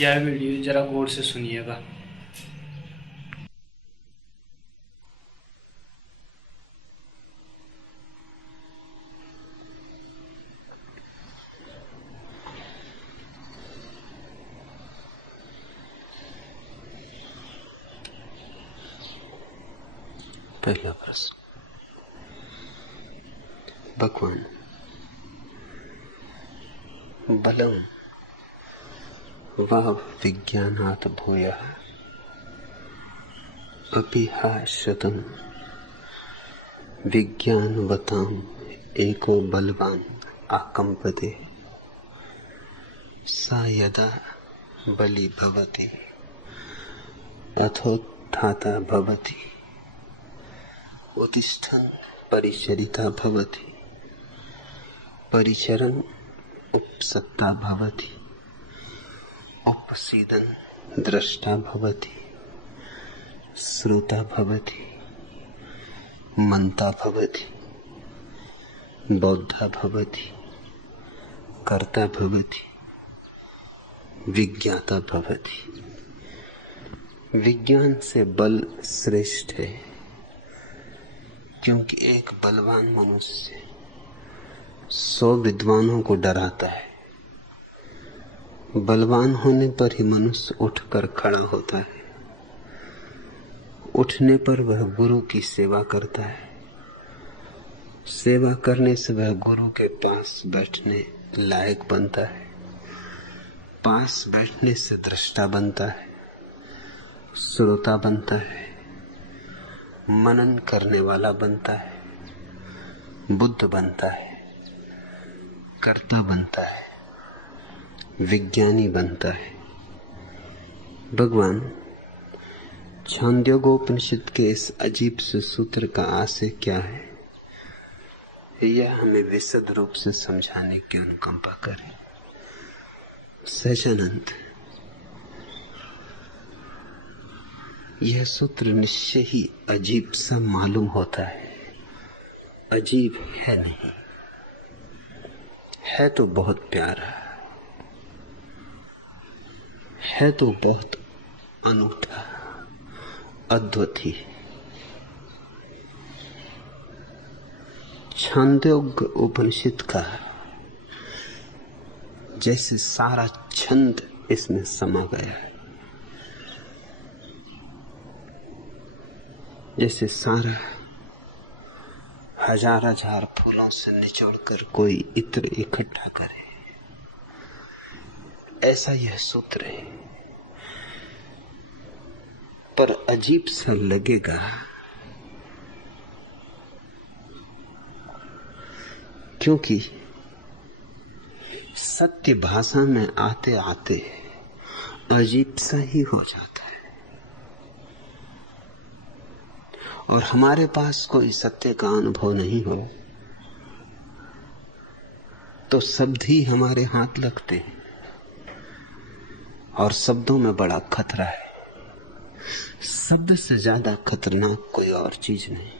यह वीडियो जरा गौर से सुनिएगा। पहला प्रश्न। भगवान बलम व विज्ञानात् भूयः अपि हा श्रुतं विज्ञानवताम् एको बलवान् आकम्पते सा यदा बली भवति अथोत्थाता भवति उत्तिष्ठन् परिचरिता भवति परिचरन् उपसत्ता भवति उपसीदन् द्रष्टा भवति श्रोता भवति मंता भवति बौद्धा भवति कर्ता भवति विज्ञाता भवति। विज्ञान से बल श्रेष्ठ है, क्योंकि एक बलवान मनुष्य 100 विद्वानों को डराता है। बलवान होने पर ही मनुष्य उठकर खड़ा होता है। उठने पर वह गुरु की सेवा करता है। सेवा करने से वह गुरु के पास बैठने लायक बनता है। पास बैठने से दृष्टा बनता है, श्रोता बनता है, मनन करने वाला बनता है, बुद्ध बनता है, कर्ता बनता है, विज्ञानी बनता है। भगवान छांदोग्योपनिषद के इस अजीब से सूत्र का आशय क्या है, यह हमें विशद रूप से समझाने की अनुकंपा करें। सहजानंद, यह सूत्र निश्चय ही अजीब सा मालूम होता है। अजीब है नहीं, है तो बहुत प्यारा, है तो बहुत अनूठा, अद्वितीय। छांदोग्य उपनिषद का जैसे सारा छंद इसमें समा गया है, जैसे सारा हजार हजार फूलों से निचोड़कर कोई इत्र इकट्ठा करे, ऐसा यह सूत्र है। पर अजीब सा लगेगा, क्योंकि सत्य भाषा में आते आते अजीब सा ही हो जाता है। और हमारे पास कोई सत्य का अनुभव नहीं हो तो शब्द ही हमारे हाथ लगते हैं, और शब्दों में बड़ा खतरा है। शब्द से ज्यादा खतरनाक कोई और चीज नहीं।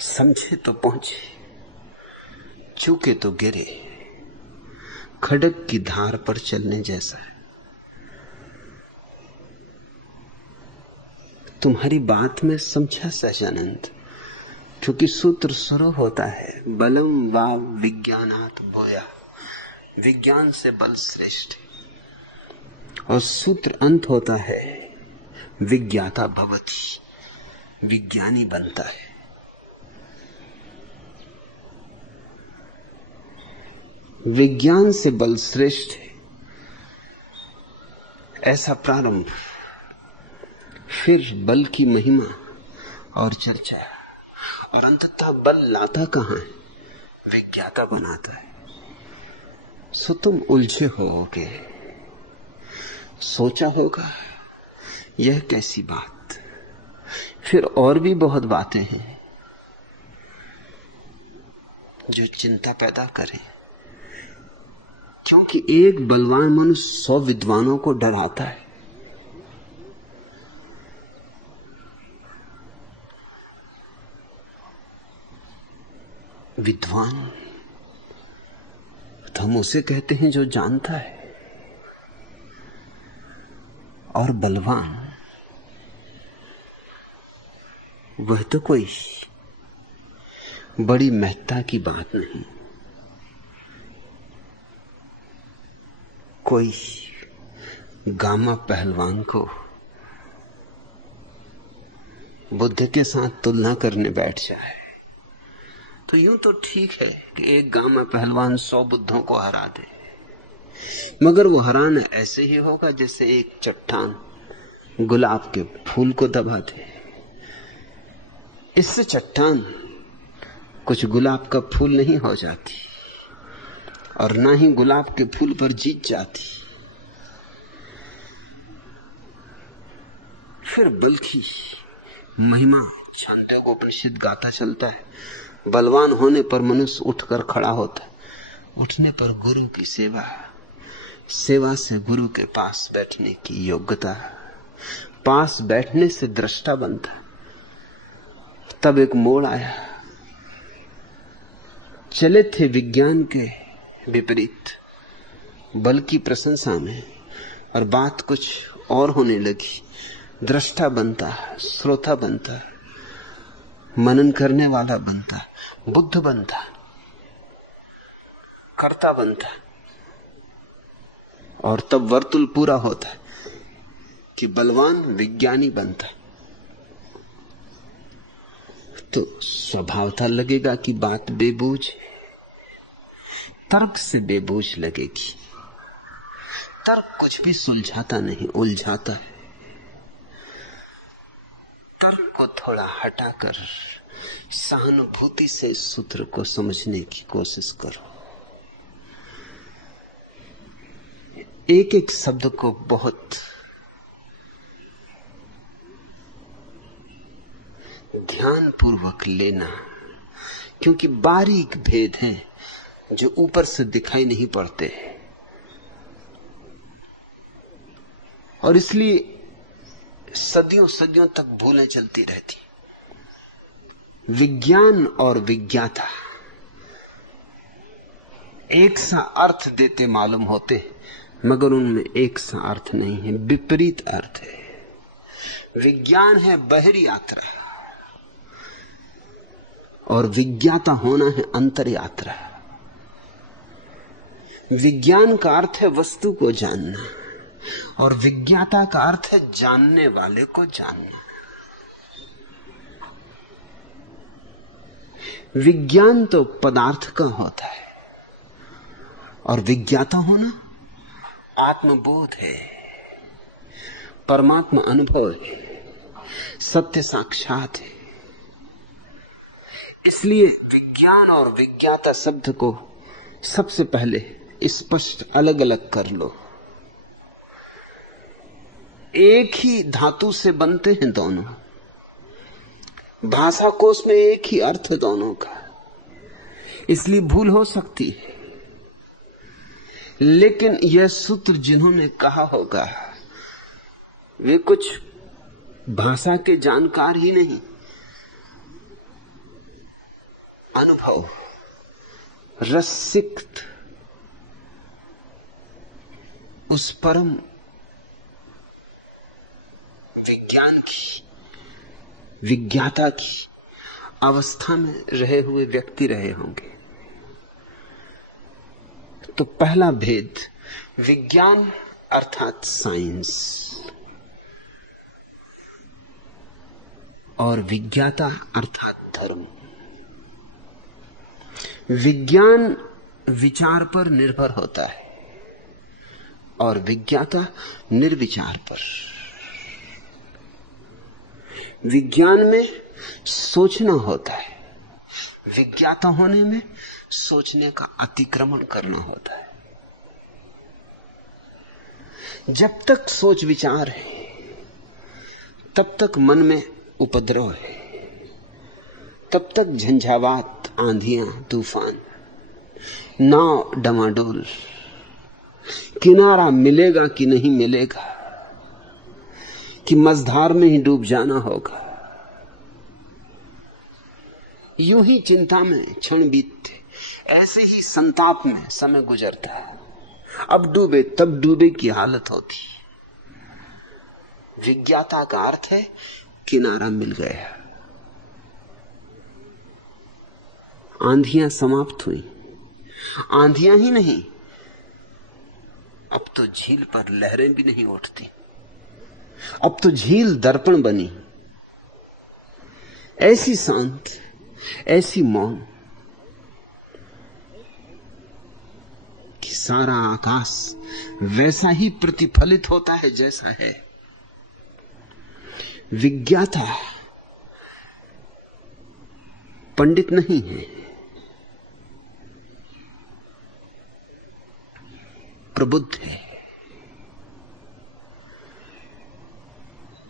समझे तो पहुंचे, चूके तो गिरे, खड़क की धार पर चलने जैसा है। तुम्हारी बात में समझा सहजानंद, क्योंकि सूत्र शुरू होता है बलम वा विज्ञानात् भूयः, विज्ञान से बल श्रेष्ठ है, और सूत्र अंत होता है विज्ञाता भवति, विज्ञानी बनता है। विज्ञान से बल श्रेष्ठ है, ऐसा प्रारंभ। फिर बल की महिमा और चर्चा, और अंततः बल लाता कहां है, विज्ञाता बनाता है। सो तुम उलझे होगे, सोचा होगा यह कैसी बात। फिर और भी बहुत बातें हैं जो चिंता पैदा करें, क्योंकि एक बलवान मनुष्य 100 विद्वानों को डराता है। विद्वान हम उसे कहते हैं जो जानता है। और बलवान वह तो कोई बड़ी महत्ता की बात नहीं। कोई गामा पहलवान को बुद्ध के साथ तुलना करने बैठ जाए तो यूं तो ठीक है कि एक गामा पहलवान 100 बुद्धों को हरा दे, मगर वो हराना ऐसे ही होगा जैसे एक चट्टान गुलाब के फूल को दबा दे। इससे चट्टान कुछ गुलाब का फूल नहीं हो जाती और ना ही गुलाब के फूल पर जीत जाती। फिर बल की महिमा छांदोग्योपनिषद गाता चलता है। बलवान होने पर मनुष्य उठकर खड़ा होता है, उठने पर गुरु की सेवा, सेवा से गुरु के पास बैठने की योग्यता, पास बैठने से दृष्टा बनता। तब एक मोड़ आया। चले थे विज्ञान के विपरीत बल की प्रशंसा में और बात कुछ और होने लगी। दृष्टा बनता, श्रोता बनता, मनन करने वाला बनता, बुद्ध बनता, कर्ता बनता। और तब वर्तुल पूरा होता है कि बलवान विज्ञानी बनता। तो स्वभावतः लगेगा कि बात बेबूझ, तर्क से बेबूझ लगेगी। तर्क कुछ भी सुलझाता नहीं, उलझाता है। तर्क को थोड़ा हटाकर सहानुभूति से इस सूत्र को समझने की कोशिश करो। एक एक शब्द को बहुत ध्यान पूर्वक लेना, क्योंकि बारीक भेद हैं जो ऊपर से दिखाई नहीं पड़ते और इसलिए सदियों सदियों तक भूलें चलती रहती। विज्ञान और विज्ञाता एक सा अर्थ देते मालूम होते, मगर उनमें एक सा अर्थ नहीं है, विपरीत अर्थ है। विज्ञान है बहिरी यात्रा और विज्ञाता होना है अंतर यात्रा। विज्ञान का अर्थ है वस्तु को जानना और विज्ञाता का अर्थ है जानने वाले को जानना। विज्ञान तो पदार्थ का होता है और विज्ञाता होना आत्मबोध है, परमात्मा अनुभव है, सत्य साक्षात है। इसलिए विज्ञान और विज्ञाता शब्द को सबसे पहले स्पष्ट अलग अलग कर लो। एक ही धातु से बनते हैं दोनों, भाषा कोश में एक ही अर्थ दोनों का, इसलिए भूल हो सकती है। लेकिन यह सूत्र जिन्होंने कहा होगा वे कुछ भाषा के जानकार ही नहीं, अनुभव, रसिक्त, उस परम विज्ञान की, विज्ञाता की अवस्था में रहे हुए व्यक्ति रहे होंगे। तो पहला भेद विज्ञान अर्थात साइंस और विज्ञाता अर्थात धर्म। विज्ञान विचार पर निर्भर होता है और विज्ञाता निर्विचार पर। विज्ञान में सोचना होता है, विज्ञाता होने में सोचने का अतिक्रमण करना होता है। जब तक सोच विचार है तब तक मन में उपद्रव है, तब तक झंझावात, आंधियां, तूफान, नाव डमाडोल, किनारा मिलेगा कि नहीं मिलेगा, कि मझधार में ही डूब जाना होगा। यूं ही चिंता में क्षण बीतते, ऐसे ही संताप में समय गुजरता है। अब डूबे तब डूबे की हालत होती। विज्ञाता का अर्थ है किनारा मिल गया। आंधियां समाप्त हुई। आंधियां ही नहीं, अब तो झील पर लहरें भी नहीं उठती। अब तो झील दर्पण बनी, ऐसी शांत, ऐसी मौन कि सारा आकाश वैसा ही प्रतिफलित होता है जैसा है। विज्ञाता पंडित नहीं है, प्रबुद्ध है।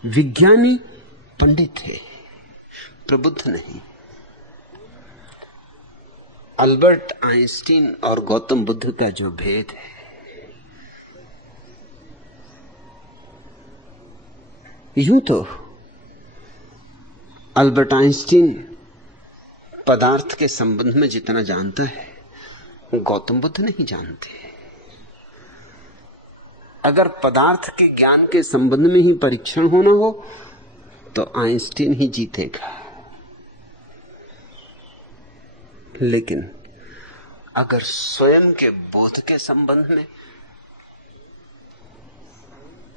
विज्ञानी पंडित है, प्रबुद्ध नहीं। अल्बर्ट आइंस्टीन और गौतम बुद्ध का जो भेद है, यूं तो अल्बर्ट आइंस्टीन पदार्थ के संबंध में जितना जानता है गौतम बुद्ध नहीं जानते। अगर पदार्थ के ज्ञान के संबंध में ही परीक्षण होना हो तो आइंस्टीन ही जीतेगा। लेकिन अगर स्वयं के बोध के संबंध में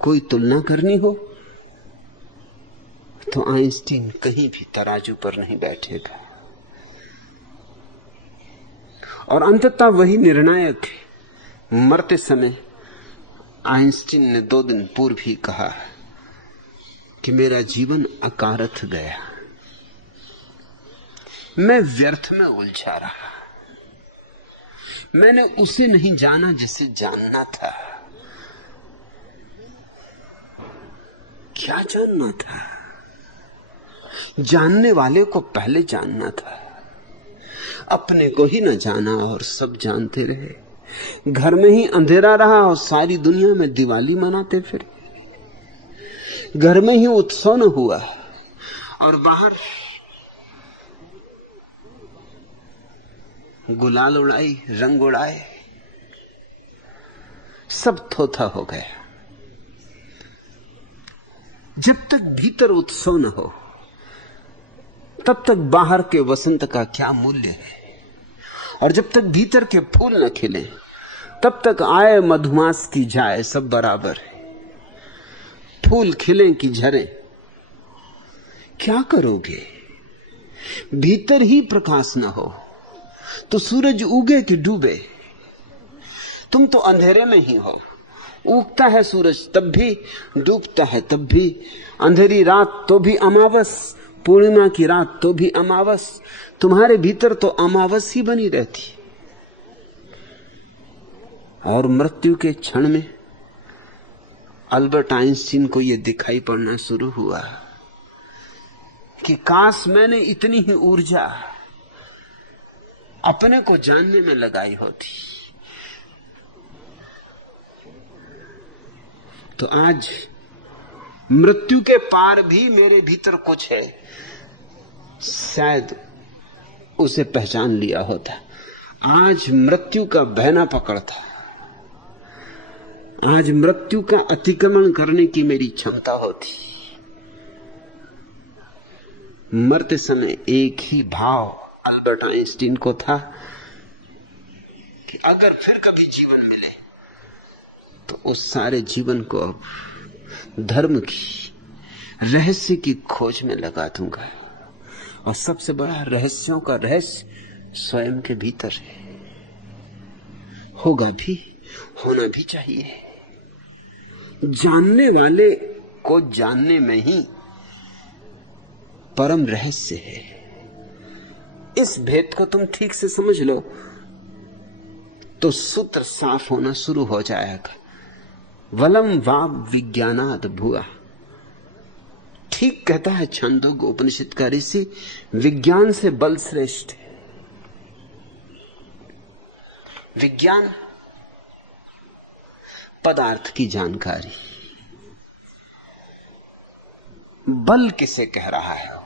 कोई तुलना करनी हो तो आइंस्टीन कहीं भी तराजू पर नहीं बैठेगा। और अंततः वही निर्णायक है। मरते समय आइंस्टीन ने 2 दिन पूर्व ही कहा कि मेरा जीवन अकारथ गया, मैं व्यर्थ में उलझा रहा, मैंने उसे नहीं जाना जिसे जानना था। क्या जानना था? जानने वाले को पहले जानना था। अपने को ही न जाना और सब जानते रहे। घर में ही अंधेरा रहा और सारी दुनिया में दिवाली मनाते फिर। घर में ही उत्सव न हुआ और बाहर गुलाल उड़ाई, रंग उड़ाए, सब थोथा हो गया। जब तक भीतर उत्सव न हो तब तक बाहर के वसंत का क्या मूल्य है। और जब तक भीतर के फूल न खिले तब तक आए मधुमास की जाए, सब बराबर है। फूल खिले कि झरे, क्या करोगे? भीतर ही प्रकाश न हो तो सूरज उगे कि डूबे, तुम तो अंधेरे में ही हो। उगता है सूरज तब भी, डूबता है तब भी। अंधेरी रात तो भी अमावस, पूर्णिमा की रात तो भी अमावस। तुम्हारे भीतर तो अमावस ही बनी रहती। और मृत्यु के क्षण में अल्बर्ट आइंस्टीन को यह दिखाई पड़ना शुरू हुआ कि काश मैंने इतनी ही ऊर्जा अपने को जानने में लगाई होती तो आज मृत्यु के पार भी मेरे भीतर कुछ है, शायद उसे पहचान लिया होता। आज मृत्यु का भय न पकड़ता। आज मृत्यु का अतिक्रमण करने की मेरी क्षमता होती। मरते समय एक ही भाव अल्बर्ट आइंस्टीन को था कि अगर फिर कभी जीवन मिले तो उस सारे जीवन को अब धर्म की, रहस्य की खोज में लगा दूंगा। और सबसे बड़ा रहस्यों का रहस्य स्वयं के भीतर है। होगा भी, होना भी चाहिए। जानने वाले को जानने में ही परम रहस्य है। इस भेद को तुम ठीक से समझ लो तो सूत्र साफ होना शुरू हो जाएगा। वलम वाव विज्ञानाद भुआ। ठीक कहता है छंदोग्य उपनिषद का ऋषि, विज्ञान से बल श्रेष्ठ है। विज्ञान पदार्थ की जानकारी, बल किसे कह रहा है?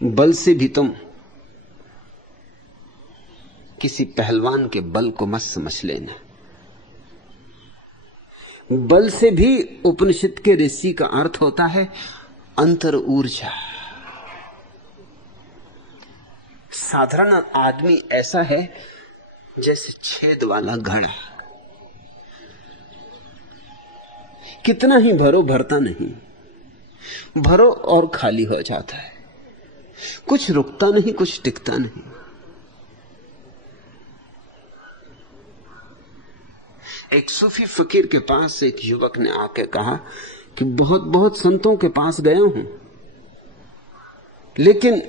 बल से भी तुम किसी पहलवान के बल को मत समझ लेना। बल से भी उपनिषद के ऋषि का अर्थ होता है अंतर ऊर्जा। साधारण आदमी ऐसा है जैसे छेद वाला घड़ा, कितना ही भरो भरता नहीं, भरो और खाली हो जाता है, कुछ रुकता नहीं, कुछ टिकता नहीं। एक सूफी फकीर के पास एक युवक ने आके कहा कि बहुत बहुत संतों के पास गया हूं, लेकिन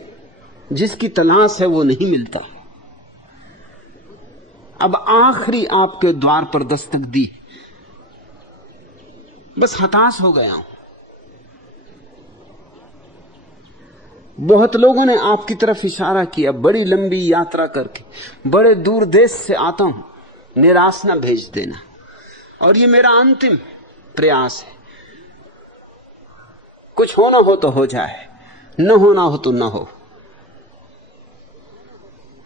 जिसकी तलाश है वो नहीं मिलता। अब आखिरी आपके द्वार पर दस्तक दी, बस हताश हो गया हूं। बहुत लोगों ने आपकी तरफ इशारा किया, बड़ी लंबी यात्रा करके, बड़े दूर देश से आता हूं, निराश ना भेज देना, और ये मेरा अंतिम प्रयास है। कुछ होना हो तो हो जाए, न होना हो तो न हो,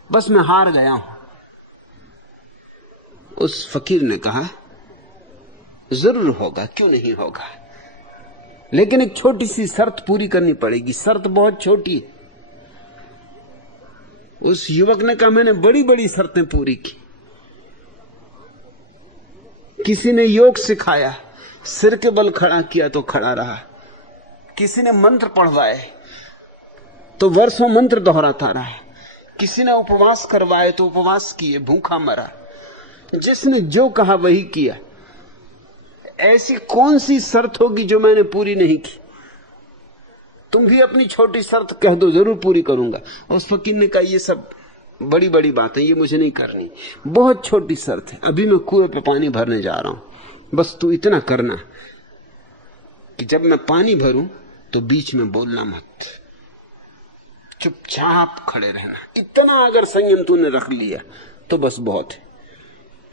बस मैं हार गया हूं। उस फकीर ने कहा, जरूर होगा, क्यों नहीं होगा, लेकिन एक छोटी सी शर्त पूरी करनी पड़ेगी। शर्त बहुत छोटी। उस युवक ने कहा, मैंने बड़ी बड़ी शर्तें पूरी की। किसी ने योग सिखाया, सिर के बल खड़ा किया तो खड़ा रहा। किसी ने मंत्र पढ़वाए तो वर्षों मंत्र दोहराता रहा। किसी ने उपवास करवाए तो उपवास किए, भूखा मरा। जिसने जो कहा वही किया। ऐसी कौन सी शर्त होगी जो मैंने पूरी नहीं की? तुम भी अपनी छोटी शर्त कह दो, जरूर पूरी करूंगा। उस फकीर ने कहा, ये सब बड़ी बड़ी बातें, ये मुझे नहीं करनी। बहुत छोटी शर्त है, अभी मैं कुएं पे पानी भरने जा रहा हूं, बस तू इतना करना कि जब मैं पानी भरूं तो बीच में बोलना मत, चुपचाप खड़े रहना। इतना अगर संयम तूने रख लिया तो बस बहुत है,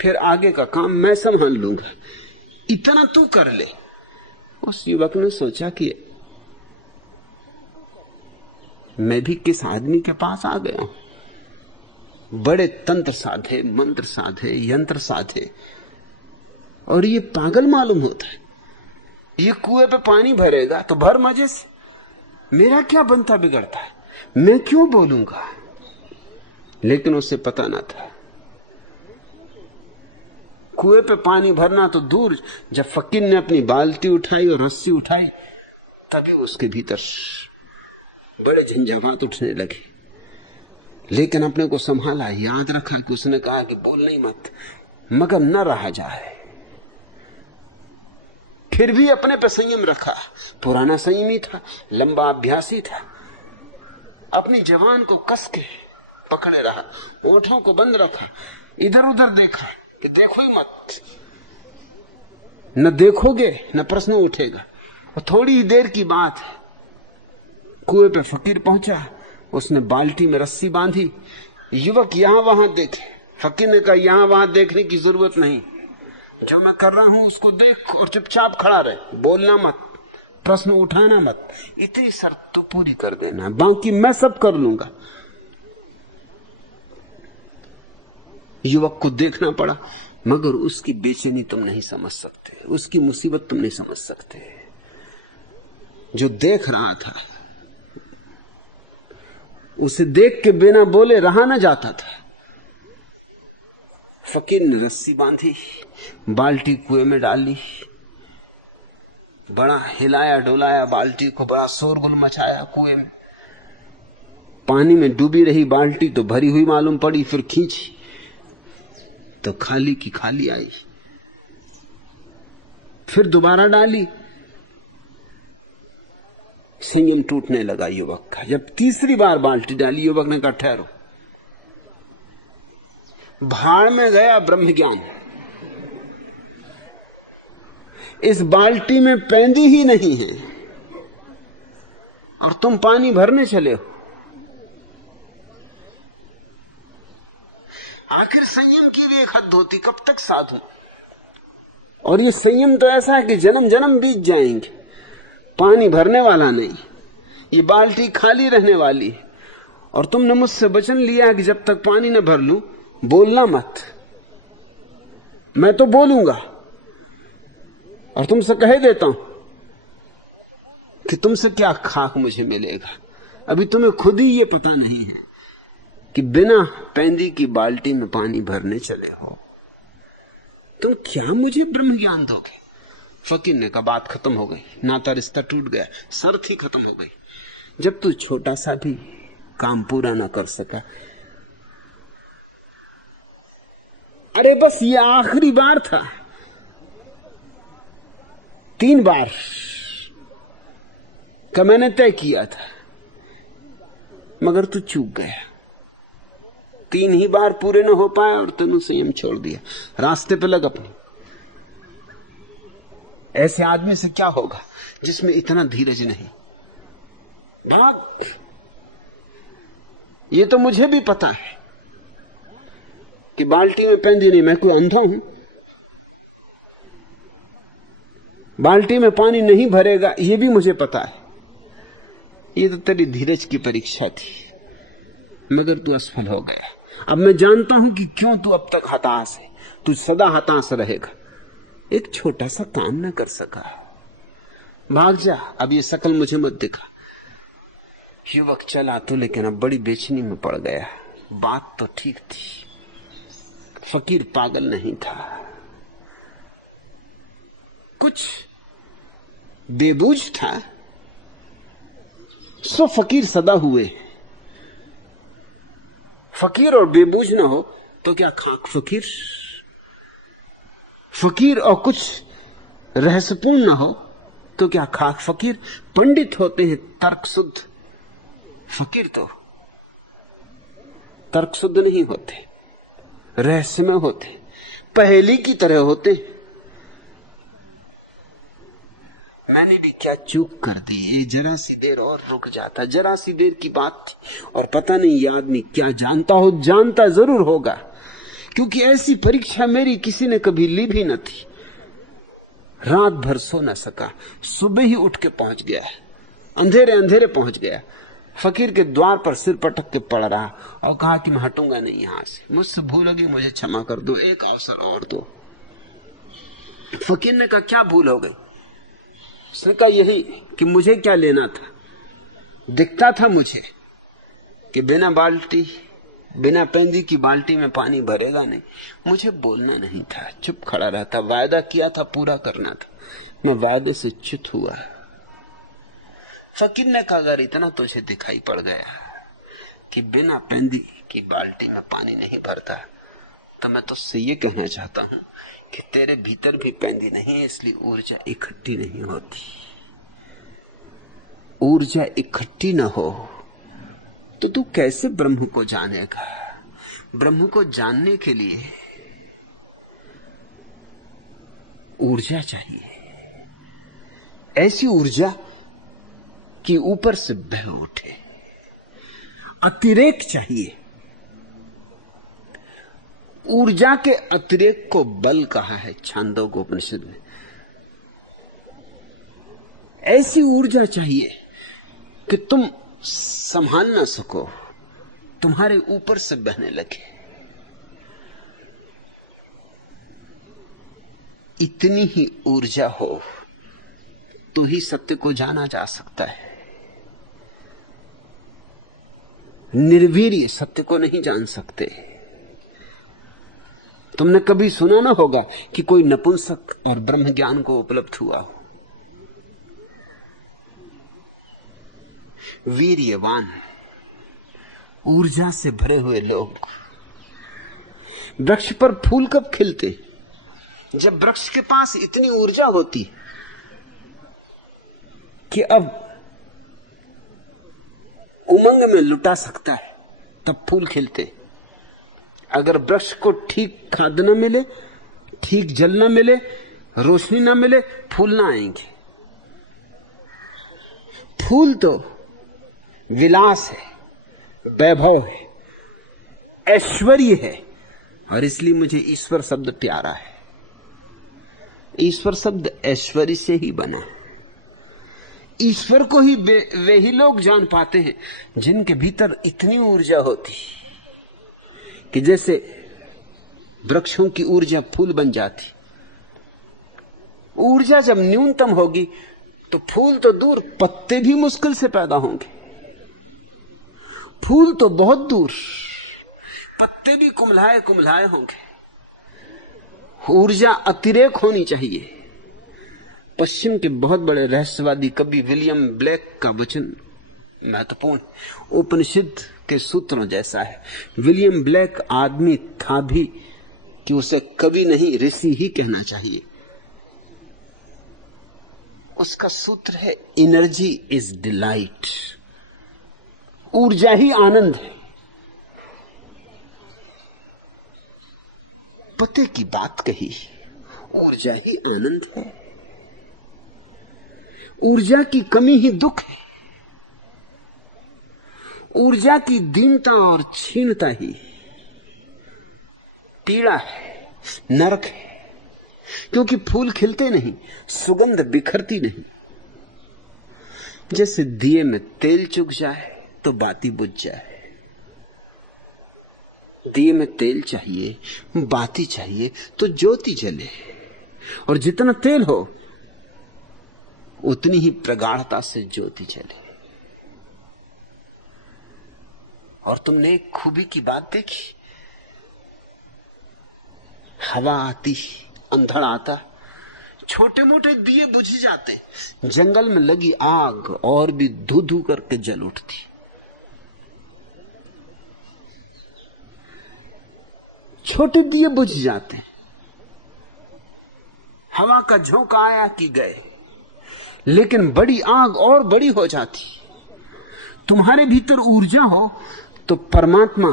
फिर आगे का काम मैं संभाल लूंगा, इतना तू कर ले। उस युवक ने सोचा कि मैं भी किस आदमी के पास आ गया हूं। बड़े तंत्र साधे, मंत्र साधे, यंत्र साधे, और ये पागल मालूम होता है। ये कुएं पे पानी भरेगा तो भर मजे से, मेरा क्या बनता बिगड़ता है, मैं क्यों बोलूंगा। लेकिन उसे पता ना था, कुएं पे पानी भरना तो दूर, जब फकीर ने अपनी बाल्टी उठाई और रस्सी उठाई तभी उसके भीतर बड़े झंझावात उठने लगे। लेकिन अपने को संभाला, याद रखा कि उसने कहा कि बोल नहीं मत, मगर न रहा जाए। फिर भी अपने पे संयम रखा। पुराना संयमी था, लंबा अभ्यासी था। अपनी जवान को कस के पकड़े रहा, होठों को बंद रखा, इधर उधर देखा कि देखो ही मत। न देखोगे न प्रश्न उठेगा। और थोड़ी ही देर की बात है, कुएं पे फकीर पहुंचा, उसने बाल्टी में रस्सी बांधी। युवक यहां वहां देखे। फकीर ने कहा, यहां वहां देखने की जरूरत नहीं, जो मैं कर रहा हूं उसको देख और चुपचाप खड़ा रहे, बोलना मत, प्रश्न उठाना मत, इतनी शर्त तो पूरी कर देना, बाकी मैं सब कर लूंगा। युवक को देखना पड़ा, मगर उसकी बेचैनी तुम नहीं समझ सकते, उसकी मुसीबत तुम नहीं समझ सकते। जो देख रहा था उसे देख के बिना बोले रहा ना जाता था। फकीर ने रस्सी बांधी, बाल्टी कुएं में डाली, बड़ा हिलाया डोलाया बाल्टी को, बड़ा शोरगुल मचाया कुएं में। पानी में डूबी रही बाल्टी तो भरी हुई मालूम पड़ी, फिर खींची तो खाली की खाली आई। फिर दोबारा डाली, संयम टूटने लगा युवक का। जब तीसरी बार बाल्टी डाली, युवक ने कहा, ठहरो, भाड़ में गया ब्रह्म ज्ञान। इस बाल्टी में पैंदी ही नहीं है और तुम पानी भरने चले हो। आखिर संयम की भी एक हद होती, कब तक साधू। और ये संयम तो ऐसा है कि जन्म जन्म बीत जाएंगे, पानी भरने वाला नहीं, ये बाल्टी खाली रहने वाली है। और तुमने मुझसे वचन लिया कि जब तक पानी न भर लूं बोलना मत। मैं तो बोलूंगा और तुमसे कह देता हूं कि तुमसे क्या खाक मुझे मिलेगा। अभी तुम्हें खुद ही ये पता नहीं है कि बिना पेंदी की बाल्टी में पानी भरने चले हो। तुम क्या मुझे ब्रह्म ज्ञान दोगे? फकीर ने कहा, बात खत्म हो गई, नाता रिश्ता टूट गया, शर्त ही खत्म हो गई। जब तू छोटा सा भी काम पूरा ना कर सका, अरे बस ये आखिरी बार था, 3 बार का मैंने तय किया था, मगर तू चूक गया। 3 ही बार पूरे न हो पाए और तूने संयम छोड़ दिया। रास्ते पे लग अपनी। ऐसे आदमी से क्या होगा जिसमें इतना धीरज नहीं? भाग। ये तो मुझे भी पता है कि बाल्टी में पेंदी नहीं। मैं कोई अंधा हूं? बाल्टी में पानी नहीं भरेगा ये भी मुझे पता है। ये तो तेरी धीरज की परीक्षा थी, मगर तू असफल हो गया। अब मैं जानता हूं कि क्यों तू अब तक हताश है। तू सदा हताश रहेगा। एक छोटा सा काम ना कर सका, भाग जा। अब ये शकल मुझे मत दिखा। युवक चला तो, लेकिन अब बड़ी बेचैनी में पड़ गया। बात तो ठीक थी, फकीर पागल नहीं था, कुछ बेबूझ था। सो फकीर सदा हुए। फकीर और बेबूझ ना हो तो क्या खाक फकीर? फकीर और कुछ रहस्यपूर्ण ना हो तो क्या खाक फकीर? पंडित होते हैं तर्क शुद्ध, फकीर तो तर्क शुद्ध नहीं होते, रहस्यमय होते, पहेली की तरह होते। मैंने भी क्या चूक कर दी। ये जरा सी देर और रुक जाता, जरा सी देर की बात थी। और पता नहीं ये आदमी क्या जानता हो, जानता जरूर होगा, क्योंकि ऐसी परीक्षा मेरी किसी ने कभी ली भी न थी। रात भर सो न सका, सुबह ही उठ के पहुंच गया, अंधेरे अंधेरे पहुंच गया। फकीर के द्वार पर सिर पटक के पड़ रहा और कहा कि मैं हटूंगा नहीं यहां से, मुझसे भूल होगी, मुझे क्षमा कर दो, एक अवसर और दो। फकीर ने कहा, क्या भूल हो गई? उसने कहा, यही कि मुझे क्या लेना था। दिखता था मुझे कि बिना पेंदी की बाल्टी में पानी भरेगा नहीं। मुझे बोलना नहीं था, चुप खड़ा रहता। वायदा किया था, पूरा करना था, मैं वायदे से च्युत हुआ। फकीर ने कहा, अगर इतना तुझे दिखाई पड़ गया कि बिना पेंदी की बाल्टी में पानी नहीं भरता, तो मैं तुझसे ये कहना चाहता हूं कि तेरे भीतर भी पेंदी नहीं है, इसलिए ऊर्जा इकट्ठी नहीं होती। ऊर्जा इकट्ठी ना हो तो तू कैसे ब्रह्म को जानेगा? ब्रह्म को जानने के लिए ऊर्जा चाहिए, ऐसी ऊर्जा कि ऊपर से बह उठे। अतिरेक चाहिए। ऊर्जा के अतिरेक को बल कहा है छांदोग्य उपनिषद में। ऐसी ऊर्जा चाहिए कि तुम संभाल ना सको, तुम्हारे ऊपर से बहने लगे। इतनी ही ऊर्जा हो तो ही सत्य को जाना जा सकता है। निर्वीर्य सत्य को नहीं जान सकते। तुमने कभी सुना ना होगा कि कोई नपुंसक और ब्रह्म ज्ञान को उपलब्ध हुआ हो। वीर्यवान, ऊर्जा से भरे हुए लोग। वृक्ष पर फूल कब खिलते? जब वृक्ष के पास इतनी ऊर्जा होती कि अब उमंग में लुटा सकता है, तब फूल खिलते। अगर वृक्ष को ठीक खाद न मिले, ठीक जल न मिले, रोशनी न मिले, फूल ना आएंगे। फूल तो विलास है, वैभव है, ऐश्वर्य है, और इसलिए मुझे ईश्वर शब्द प्यारा है। ईश्वर शब्द ऐश्वर्य से ही बना। ईश्वर को ही वे ही लोग जान पाते हैं जिनके भीतर इतनी ऊर्जा होती कि जैसे वृक्षों की ऊर्जा फूल बन जाती। ऊर्जा जब न्यूनतम होगी तो फूल तो दूर, पत्ते भी मुश्किल से पैदा होंगे। फूल तो बहुत दूर, पत्ते भी कुम्हलाए कुम्हलाए होंगे। ऊर्जा अतिरेक होनी चाहिए। पश्चिम के बहुत बड़े रहस्यवादी कवि विलियम ब्लेक का वचन महत्वपूर्ण, उपनिषद के सूत्रों जैसा है। विलियम ब्लेक आदमी था भी कि उसे कवि नहीं ऋषि ही कहना चाहिए। उसका सूत्र है एनर्जी इज डिलाइट, ऊर्जा ही आनंद है। पते की बात कही, ऊर्जा ही आनंद है। ऊर्जा की कमी ही दुख है। ऊर्जा की दीनता और क्षीणता ही पीड़ा है, नरक है। क्योंकि फूल खिलते नहीं, सुगंध बिखरती नहीं। जैसे दिए में तेल चुक जाए तो बाती बुझ जाए। दिए में तेल चाहिए, बाती चाहिए तो ज्योति जले। और जितना तेल हो उतनी ही प्रगाढ़ता से ज्योति जले। और तुमने एक खूबी की बात देखी, हवा आती, अंधड़ आता, छोटे मोटे दिए बुझ जाते। जंगल में लगी आग और भी धू धू करके जल उठती। छोटे दिए बुझ जाते, हवा का झोंका आया कि गए। लेकिन बड़ी आग और बड़ी हो जाती। तुम्हारे भीतर ऊर्जा हो तो परमात्मा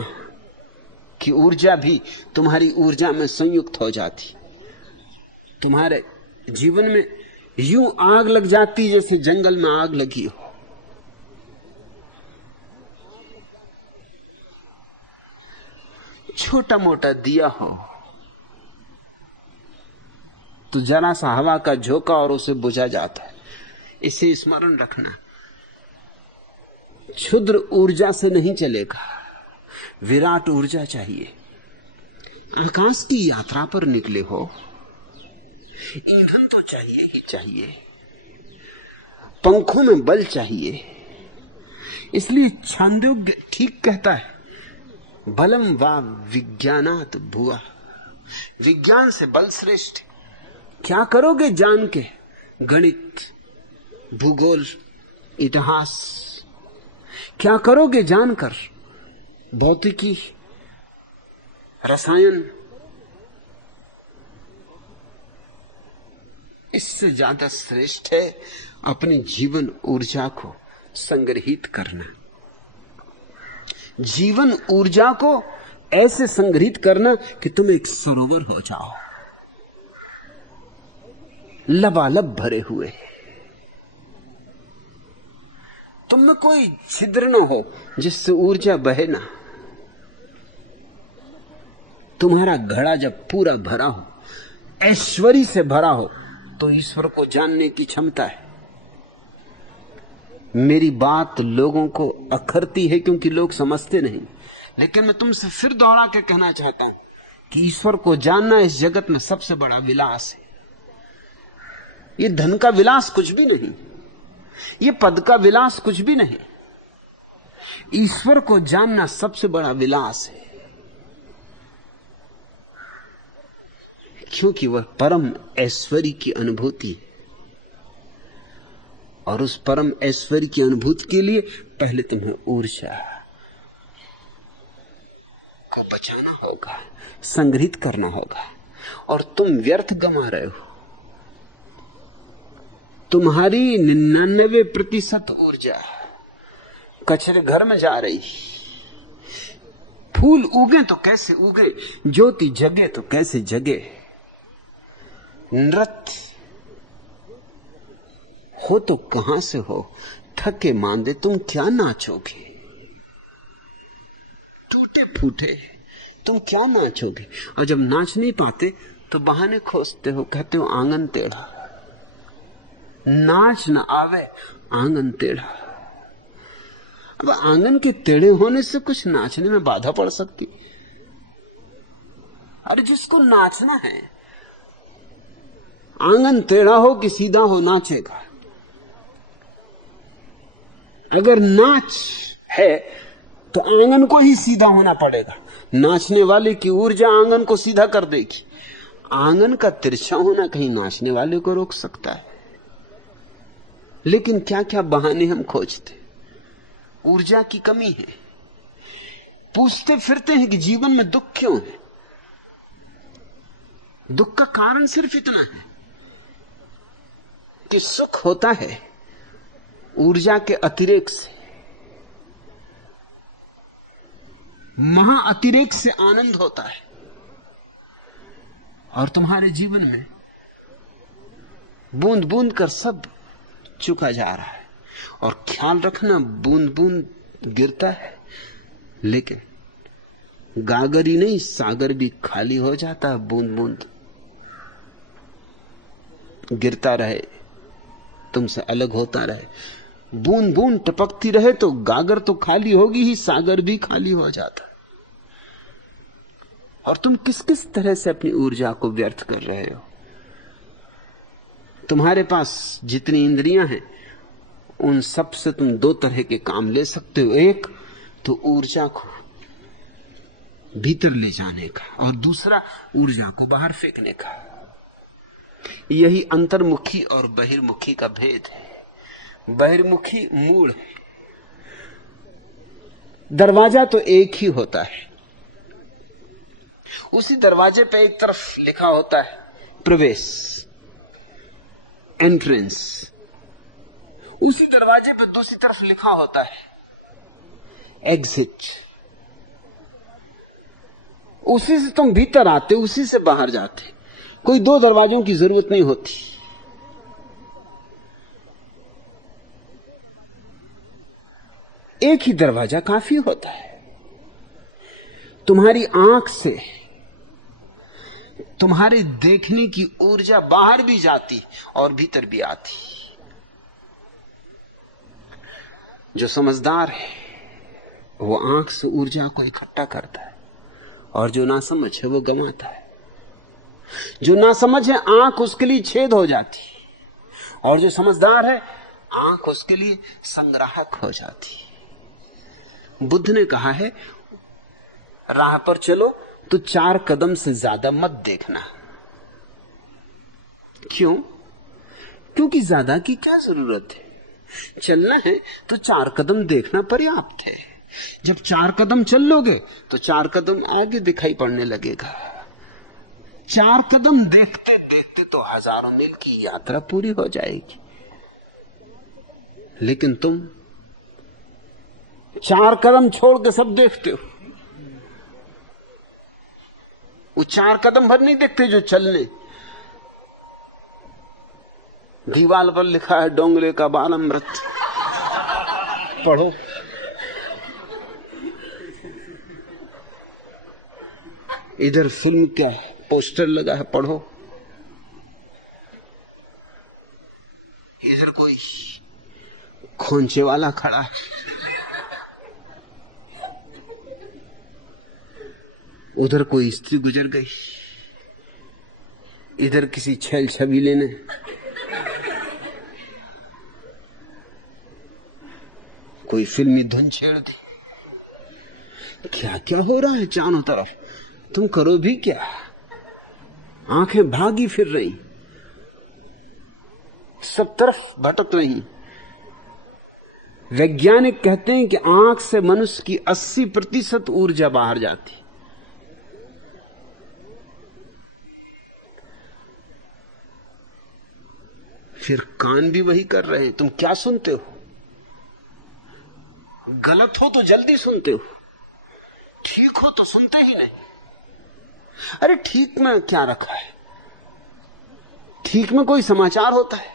की ऊर्जा भी तुम्हारी ऊर्जा में संयुक्त हो जाती। तुम्हारे जीवन में यूं आग लग जाती जैसे जंगल में आग लगी हो। छोटा मोटा दिया हो तो जरा सा हवा का झोंका और उसे बुझा जाता है। इसे स्मरण रखना, क्षुद्र ऊर्जा से नहीं चलेगा, विराट ऊर्जा चाहिए। आकाश की यात्रा पर निकले हो, ईंधन तो चाहिए ही चाहिए, पंखों में बल चाहिए। इसलिए छांदोग्य ठीक कहता है, बलम वा विज्ञानात भुआ, विज्ञान से बल श्रेष्ठ। क्या करोगे जान के गणित, भूगोल, इतिहास? क्या करोगे जानकर भौतिकी, रसायन? इससे ज्यादा श्रेष्ठ है अपनी जीवन ऊर्जा को संग्रहित करना। जीवन ऊर्जा को ऐसे संग्रहित करना कि तुम एक सरोवर हो जाओ, लबालब भरे हुए। तुम में कोई छिद्र न हो जिससे ऊर्जा बहे ना। तुम्हारा घड़ा जब पूरा भरा हो, ऐश्वर्य से भरा हो, तो ईश्वर को जानने की क्षमता है। मेरी बात लोगों को अखरती है क्योंकि लोग समझते नहीं, लेकिन मैं तुमसे फिर दोहरा के कहना चाहता हूं कि ईश्वर को जानना इस जगत में सबसे बड़ा विलास है। ये धन का विलास कुछ भी नहीं, ये पद का विलास कुछ भी नहीं। ईश्वर को जानना सबसे बड़ा विलास है, क्योंकि वह परम ऐश्वर्य की अनुभूति है। और उस परम ऐश्वर्य की अनुभूति के लिए पहले तुम्हें ऊर्जा को बचाना होगा, संग्रहित करना होगा। और तुम व्यर्थ गंवा रहे हो। तुम्हारी 99% ऊर्जा कचरे घर में जा रही। फूल उगे तो कैसे उगे, ज्योति जगे तो कैसे जगे। नृत्य हो तो कहां से हो, थके मांदे तुम क्या नाचोगे। टूटे फूटे तुम क्या नाचोगे। और जब नाच नहीं पाते तो बहाने खोजते हो, कहते हो आंगन टेढ़ा। नाच न आवे आंगन टेढ़ा। अब आंगन के टेढ़े होने से कुछ नाचने में बाधा पड़ सकती। अरे जिसको नाचना है, आंगन टेढ़ा हो कि सीधा हो, नाचेगा। अगर नाच है तो आंगन को ही सीधा होना पड़ेगा। नाचने वाले की ऊर्जा आंगन को सीधा कर देगी। आंगन का तिरछा होना कहीं नाचने वाले को रोक सकता है। लेकिन क्या क्या बहाने हम खोजते। ऊर्जा की कमी है। पूछते फिरते हैं कि जीवन में दुख क्यों है। दुख का कारण सिर्फ इतना है कि सुख होता है ऊर्जा के अतिरेक से, महा अतिरेक से आनंद होता है। और तुम्हारे जीवन में बूंद बूंद कर सब चुका जा रहा है। और ख्याल रखना, बूंद बूंद गिरता है, लेकिन गागर ही नहीं, सागर भी खाली हो जाता है। बूंद बूंद गिरता रहे, तुमसे अलग होता रहे, बूंद बूंद टपकती रहे तो गागर तो खाली होगी ही, सागर भी खाली हो जाता। और तुम किस किस तरह से अपनी ऊर्जा को व्यर्थ कर रहे हो। तुम्हारे पास जितनी इंद्रियां हैं उन सब से तुम दो तरह के काम ले सकते हो। एक तो ऊर्जा को भीतर ले जाने का, और दूसरा ऊर्जा को बाहर फेंकने का। यही अंतर्मुखी और बहिर्मुखी का भेद है। बहिर्मुखी मूल है। दरवाजा तो एक ही होता है, उसी दरवाजे पे एक तरफ लिखा होता है प्रवेश, एंट्रेंस। उसी दरवाजे पे दूसरी तरफ लिखा होता है एग्जिट। उसी से तुम भीतर आते, उसी से बाहर जाते। कोई दो दरवाजों की जरूरत नहीं होती। एक ही दरवाजा काफी होता है। तुम्हारी आंख से तुम्हारे देखने की ऊर्जा बाहर भी जाती और भीतर भी आती। जो समझदार है वो आंख से ऊर्जा को इकट्ठा करता है, और जो नासमझ है वो गंवाता है। जो नासमझ है आंख उसके लिए छेद हो जाती, और जो समझदार है आंख उसके लिए संग्राहक हो जाती। बुद्ध ने कहा है, राह पर चलो तो 4 कदम से ज्यादा मत देखना। क्यों? क्योंकि ज्यादा की क्या जरूरत है। चलना है तो 4 कदम देखना पर्याप्त है। जब 4 कदम चल लोगे तो 4 कदम आगे दिखाई पड़ने लगेगा। 4 कदम देखते देखते तो हजारों मील की यात्रा पूरी हो जाएगी। लेकिन तुम 4 कदम छोड़ के सब देखते हो। वो 4 कदम भर नहीं देखते जो चलने। दीवाल पर लिखा है डोंगरे का बालमृत, पढ़ो। इधर फिल्म का पोस्टर लगा है, पढ़ो। इधर कोई खोंचे वाला खड़ा है, उधर कोई स्त्री गुजर गई, इधर किसी छेल छबीले ने कोई फिल्मी धुन छेड़ दी। क्या क्या हो रहा है चारों तरफ, तुम करो भी क्या। आंखें भागी फिर रही, सब तरफ भटक रही। वैज्ञानिक कहते हैं कि आंख से मनुष्य की 80% ऊर्जा बाहर जाती। फिर कान भी वही कर रहे हैं। तुम क्या सुनते हो? गलत हो तो जल्दी सुनते हो, ठीक हो तो सुनते ही नहीं। अरे ठीक में क्या रखा है? ठीक में कोई समाचार होता है,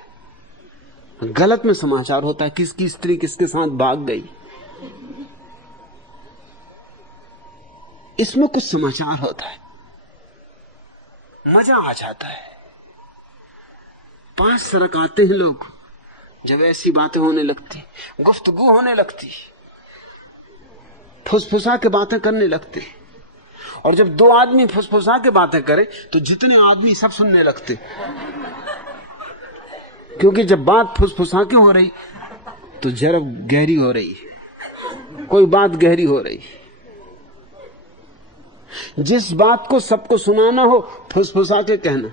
गलत में समाचार होता है। किसकी स्त्री किसके साथ भाग गई, इसमें कुछ समाचार होता है, मजा आ जाता है। 5 सरक आते हैं लोग जब ऐसी बातें होने लगती, गुफ्तगू होने लगती, फुसफुसा के बातें करने लगते। और जब दो आदमी फुसफुसा के बातें करें तो जितने आदमी सब सुनने लगते, क्योंकि जब बात फुसफुसा के हो रही तो जरा गहरी हो रही, कोई बात गहरी हो रही। जिस बात को सबको सुनाना हो फुसफुसा के कहना,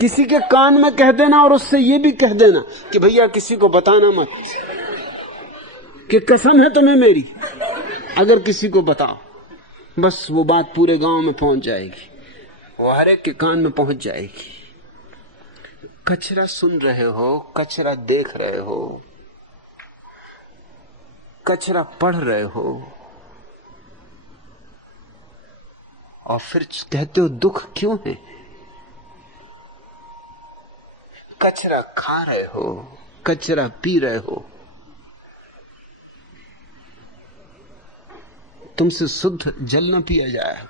किसी के कान में कह देना और उससे यह भी कह देना कि भैया किसी को बताना मत, कि कसम है तुम्हें मेरी, अगर किसी को बताओ बस वो बात पूरे गांव में पहुंच जाएगी, वो हर एक के कान में पहुंच जाएगी। कचरा सुन रहे हो, कचरा देख रहे हो, कचरा पढ़ रहे हो और फिर कहते हो दुख क्यों है। कचरा खा रहे हो, कचरा पी रहे हो, तुमसे शुद्ध जल न पिया जाए,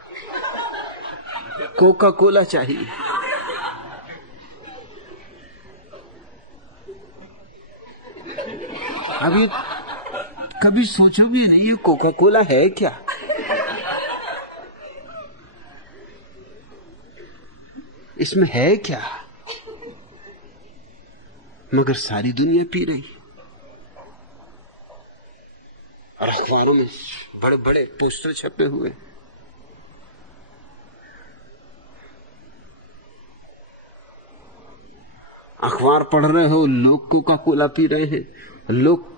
कोका कोला चाहिए। अभी कभी सोचो भी नहीं ये कोका कोला है क्या, इसमें है क्या, मगर सारी दुनिया पी रही। और अखबारों में बड़े बड़े पोस्टर छपे हुए, अखबार पढ़ रहे हो, लोग कोका कोला पी रहे हैं, लोग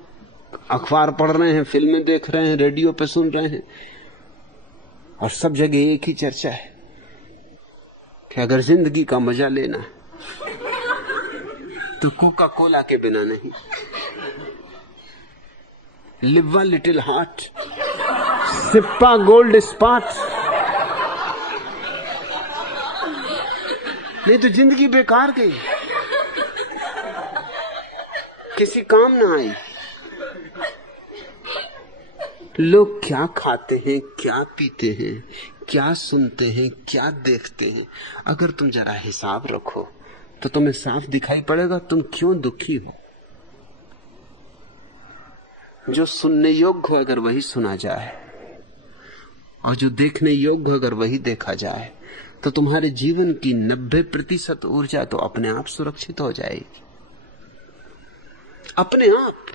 अखबार पढ़ रहे हैं, फिल्में देख रहे हैं, रेडियो पे सुन रहे हैं, और सब जगह एक ही चर्चा है कि अगर जिंदगी का मजा लेना तो कोका कोला के बिना नहीं। Live a little heart, sip a Gold Spot, नहीं तो जिंदगी बेकार गई, किसी काम ना आई। लोग क्या खाते हैं, क्या पीते हैं, क्या सुनते हैं, क्या देखते हैं, अगर तुम जरा हिसाब रखो तो तुम्हें साफ दिखाई पड़ेगा तुम क्यों दुखी हो। जो सुनने योग्य हो अगर वही सुना जाए और जो देखने योग्य हो अगर वही देखा जाए तो तुम्हारे जीवन की 90% ऊर्जा तो अपने आप सुरक्षित हो जाएगी, अपने आप।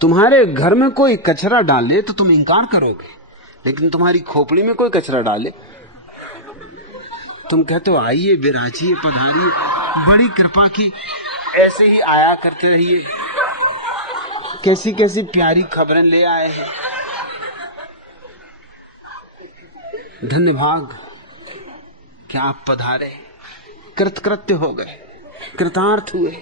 तुम्हारे घर में कोई कचरा डाले तो तुम इंकार करोगे, लेकिन तुम्हारी खोपड़ी में कोई कचरा डाले तुम कहते हो आइए विराजिए पधारिए, बड़ी कृपा की, ऐसे ही आया करते रहिए, कैसी कैसी प्यारी खबरें ले आए हैं, धन्यवाद क्या आप पधारे, कृतकृत्य हो गए, कृतार्थ हुए।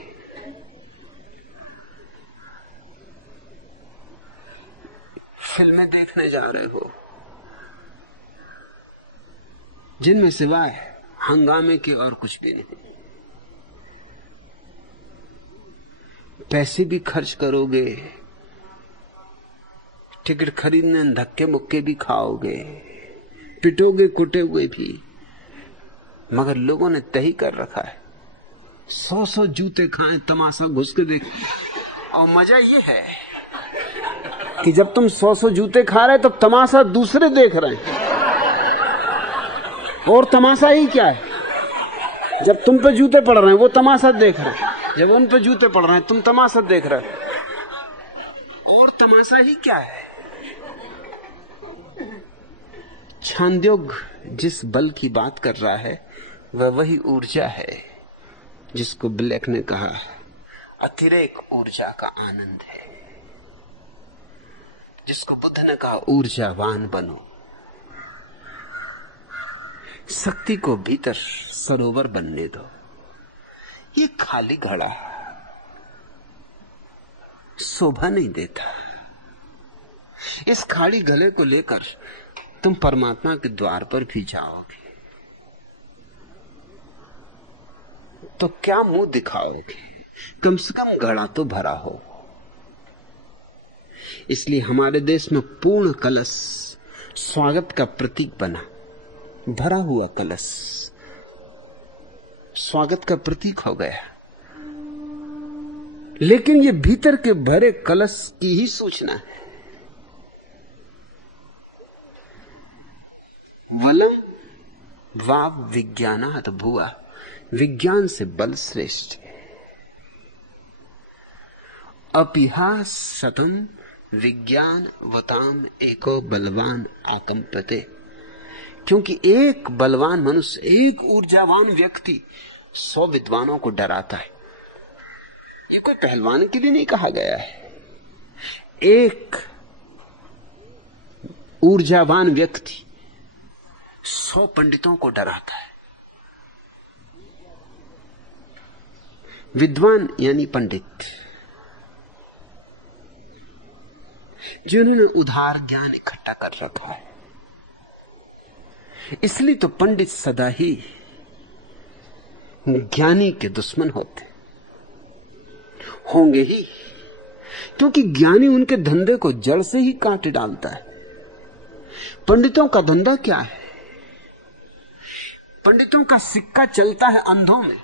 फिल्में देखने जा रहे हो जिनमें सिवाय हंगामे के और कुछ भी नहीं, पैसे भी खर्च करोगे, टिकट खरीदने धक्के मुक्के भी खाओगे, पिटोगे कुटे हुए भी, मगर लोगों ने तय कर रखा है 100 जूते खाएं, तमाशा घुस के देख। और मजा ये है कि जब तुम 100 जूते खा रहे तब तमाशा दूसरे देख रहे हैं, और तमाशा ही क्या है, जब तुम पे जूते पड़ रहे हैं वो तमाशा देख रहे हैं, जब उन पे जूते पड़ रहे हैं तुम तमाशा देख रहे हो, और तमाशा ही क्या है। छांदोग जिस बल की बात कर रहा है वह वही ऊर्जा है जिसको ब्लैक ने कहा अतिरेक ऊर्जा का आनंद है, जिसको बुद्ध ने कहा ऊर्जावान बनो। शक्ति को भीतर सरोवर बनने दो। ये खाली घड़ा शोभा नहीं देता। इस खाली गले को लेकर तुम परमात्मा के द्वार पर भी जाओगे तो क्या मुंह दिखाओगे, कम से कम घड़ा तो भरा हो। इसलिए हमारे देश में पूर्ण कलश स्वागत का प्रतीक बना, भरा हुआ कलश स्वागत का प्रतीक हो गया। लेकिन ये भीतर के भरे कलश की ही सूचना है। वलम वा विज्ञानात् भुवा, विज्ञान से बल श्रेष्ठ है। अपिहा शतम विज्ञान वताम एको बलवान आकंपते, क्योंकि एक बलवान मनुष्य, एक ऊर्जावान व्यक्ति 100 विद्वानों को डराता है। ये कोई पहलवान के लिए नहीं कहा गया है। एक ऊर्जावान व्यक्ति 100 पंडितों को डराता है। विद्वान यानी पंडित, जिन्होंने उधार ज्ञान इकट्ठा कर रखा है। इसलिए तो पंडित सदा ही ज्ञानी के दुश्मन होंगे ही, क्योंकि ज्ञानी उनके धंधे को जड़ से ही काट डालता है। पंडितों का धंधा क्या है? पंडितों का सिक्का चलता है अंधों में,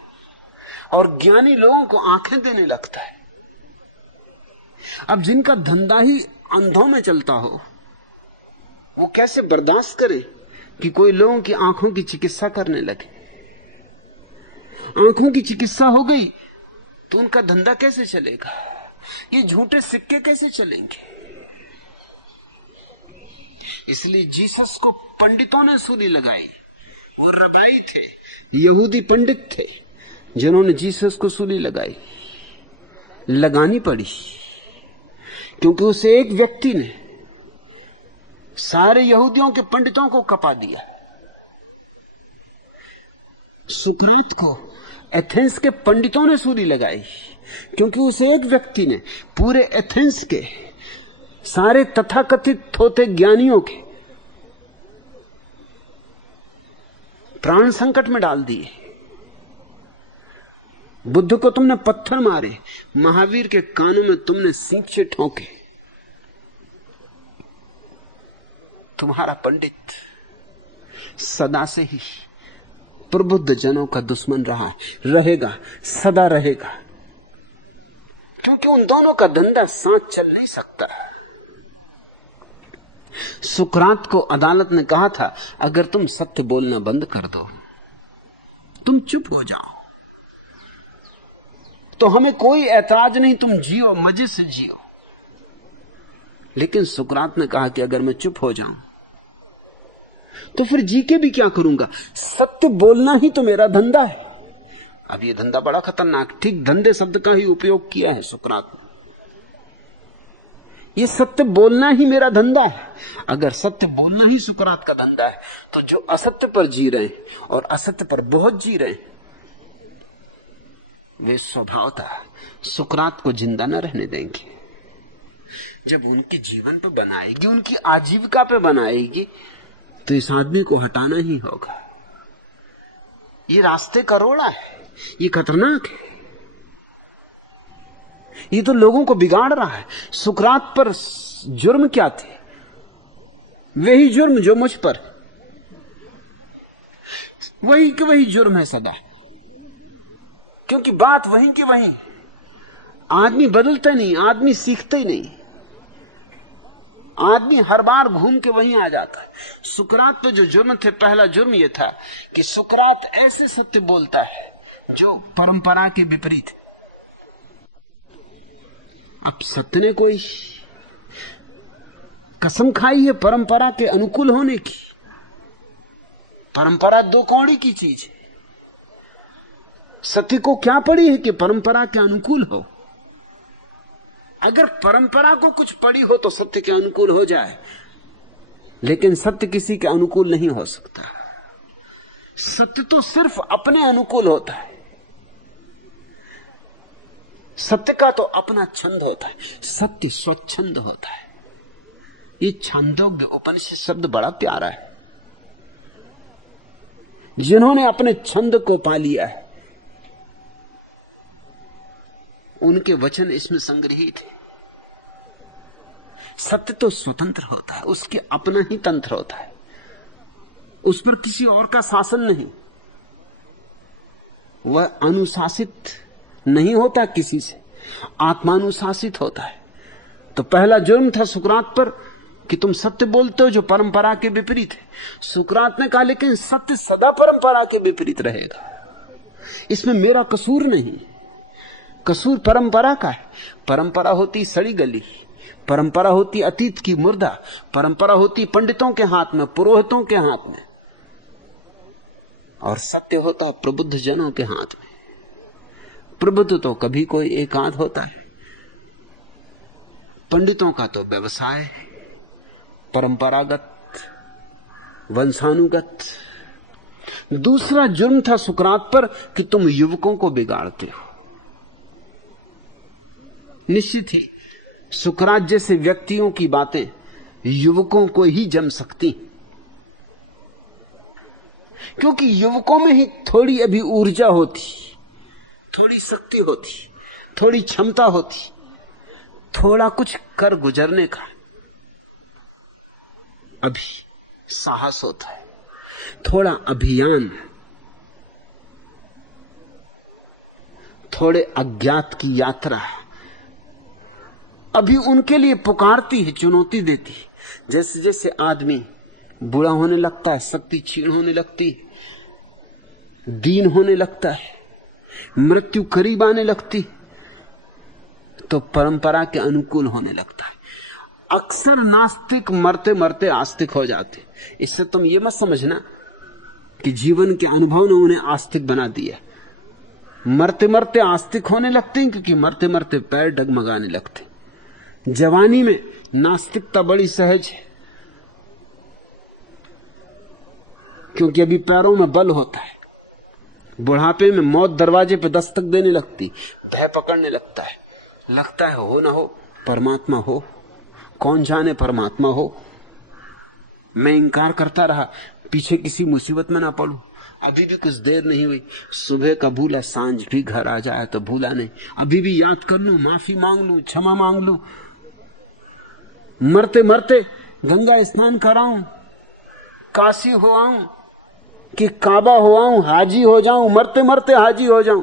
और ज्ञानी लोगों को आंखें देने लगता है। अब जिनका धंधा ही अंधों में चलता हो, वो कैसे बर्दाश्त करे कि कोई लोगों की आंखों की चिकित्सा करने लगे? आंखों की चिकित्सा हो गई तो उनका धंधा कैसे चलेगा? ये झूठे सिक्के कैसे चलेंगे? इसलिए जीसस को पंडितों ने सूली लगाई। वो रबाई थे, यहूदी पंडित थे, जिन्होंने जीसस को सूली लगानी पड़ी, क्योंकि उस एक व्यक्ति ने सारे यहूदियों के पंडितों को कपा दिया। सुकरात को एथेंस के पंडितों ने सूली लगाई, क्योंकि उस एक व्यक्ति ने पूरे एथेंस के सारे तथाकथित होते ज्ञानियों के प्राण संकट में डाल दिए। बुद्ध को तुमने पत्थर मारे, महावीर के कानों में तुमने सींचे ठोके। तुम्हारा पंडित सदा से ही प्रबुद्ध जनों का दुश्मन रहा है, रहेगा, सदा रहेगा, क्योंकि उन दोनों का धंधा साथ चल नहीं सकता। सुकरात को अदालत ने कहा था, अगर तुम सत्य बोलना बंद कर दो, तुम चुप हो जाओ, तो हमें कोई ऐतराज नहीं, तुम जियो, मजे से जियो। लेकिन सुकरात ने कहा कि अगर मैं चुप हो जाऊं तो फिर जी के भी क्या करूंगा? सत्य बोलना ही तो मेरा धंधा है। अब ये धंधा बड़ा खतरनाक, ठीक धंधे शब्द का ही उपयोग किया है सुकरात ने। ये सत्य बोलना ही मेरा धंधा है। अगर सत्य बोलना ही सुकरात का धंधा है, तो जो असत्य पर जी रहे हैं और असत्य पर बहुत जी रहे हैं, वे स्वभावतः सुकरात को जिंदा न रहने देंगे। जब उनके जीवन पर बनाएगी, उनकी आजीविका पे बनाएगी, तो इस आदमी को हटाना ही होगा। ये रास्ते का रोड़ा है, ये खतरनाक है, ये तो लोगों को बिगाड़ रहा है। सुकरात पर जुर्म क्या थे? वही जुर्म जो मुझ पर, वही कि वही जुर्म है सदा, क्योंकि बात वहीं की वहीं। आदमी बदलता नहीं, आदमी सीखता ही नहीं, आदमी हर बार घूम के वहीं आ जाता है। सुकरात पे जो जुर्म थे, पहला जुर्म यह था कि सुकरात ऐसे सत्य बोलता है जो परंपरा के विपरीत है। अब सत्य ने कोई कसम खाई है परंपरा के अनुकूल होने की। परंपरा दो कौड़ी की चीज है। सत्य को क्या पड़ी है कि परंपरा के अनुकूल हो? अगर परंपरा को कुछ पड़ी हो तो सत्य के अनुकूल हो जाए, लेकिन सत्य किसी के अनुकूल नहीं हो सकता। सत्य तो सिर्फ अपने अनुकूल होता है। सत्य का तो अपना छंद होता है, सत्य स्वच्छंद होता है। ये छंदोग्य उपनिषद शब्द बड़ा प्यारा है। जिन्होंने अपने छंद को पा लिया है, उनके वचन इसमें संग्रहित है। सत्य तो स्वतंत्र होता है, उसके अपना ही तंत्र होता है, उस पर किसी और का शासन नहीं। वह अनुशासित नहीं होता किसी से, आत्मानुशासित होता है। तो पहला जुर्म था सुकरात पर कि तुम सत्य बोलते हो जो परंपरा के विपरीत है। सुकरात ने कहा लेकिन सत्य सदा परंपरा के विपरीत रहेगा, इसमें मेरा कसूर नहीं, कसूर परंपरा का है। परंपरा होती सड़ी गली, परंपरा होती अतीत की मुर्दा, परंपरा होती पंडितों के हाथ में, पुरोहितों के हाथ में, और सत्य होता प्रबुद्ध जनों के हाथ में। प्रबुद्ध तो कभी कोई एकांत होता है, पंडितों का तो व्यवसाय है, परंपरागत, वंशानुगत। दूसरा जुर्म था सुकरात पर कि तुम युवकों को बिगाड़ते हो। निश्चित ही सुकरात जैसे व्यक्तियों की बातें युवकों को ही जम सकती, क्योंकि युवकों में ही थोड़ी अभी ऊर्जा होती, थोड़ी शक्ति होती, थोड़ी क्षमता होती, थोड़ा कुछ कर गुजरने का अभी साहस होता है, थोड़ा अभियान, थोड़े अज्ञात की यात्रा अभी उनके लिए पुकारती है, चुनौती देती है। जैसे जैसे आदमी बूढ़ा होने लगता है, शक्ति क्षीण होने लगती है, दीन होने लगता है, मृत्यु करीब आने लगती, तो परंपरा के अनुकूल होने लगता है। अक्सर नास्तिक मरते मरते आस्तिक हो जाते। इससे तुम ये मत समझना कि जीवन के अनुभव ने उन्हें आस्तिक बना दिया। मरते मरते आस्तिक होने लगते हैं क्योंकि मरते मरते पैर डगमगाने लगते। जवानी में नास्तिकता बड़ी सहज है क्योंकि अभी पैरों में बल होता है। बुढ़ापे में मौत दरवाजे पे दस्तक देने लगती, भय पकड़ने लगता है हो ना हो परमात्मा हो, कौन जाने परमात्मा हो। मैं इंकार करता रहा, पीछे किसी मुसीबत में ना पड़ूं। अभी भी कुछ देर नहीं हुई, सुबह का भूला सांझ भी घर आ जाए तो भूला नहीं। अभी भी याद कर लूं, माफी मांग लूं, क्षमा मांग लूं। मरते मरते गंगा स्नान कराऊं, काशी हो आऊं कि काबा हो आऊं, हाजी हो जाऊं, मरते मरते हाजी हो जाऊं।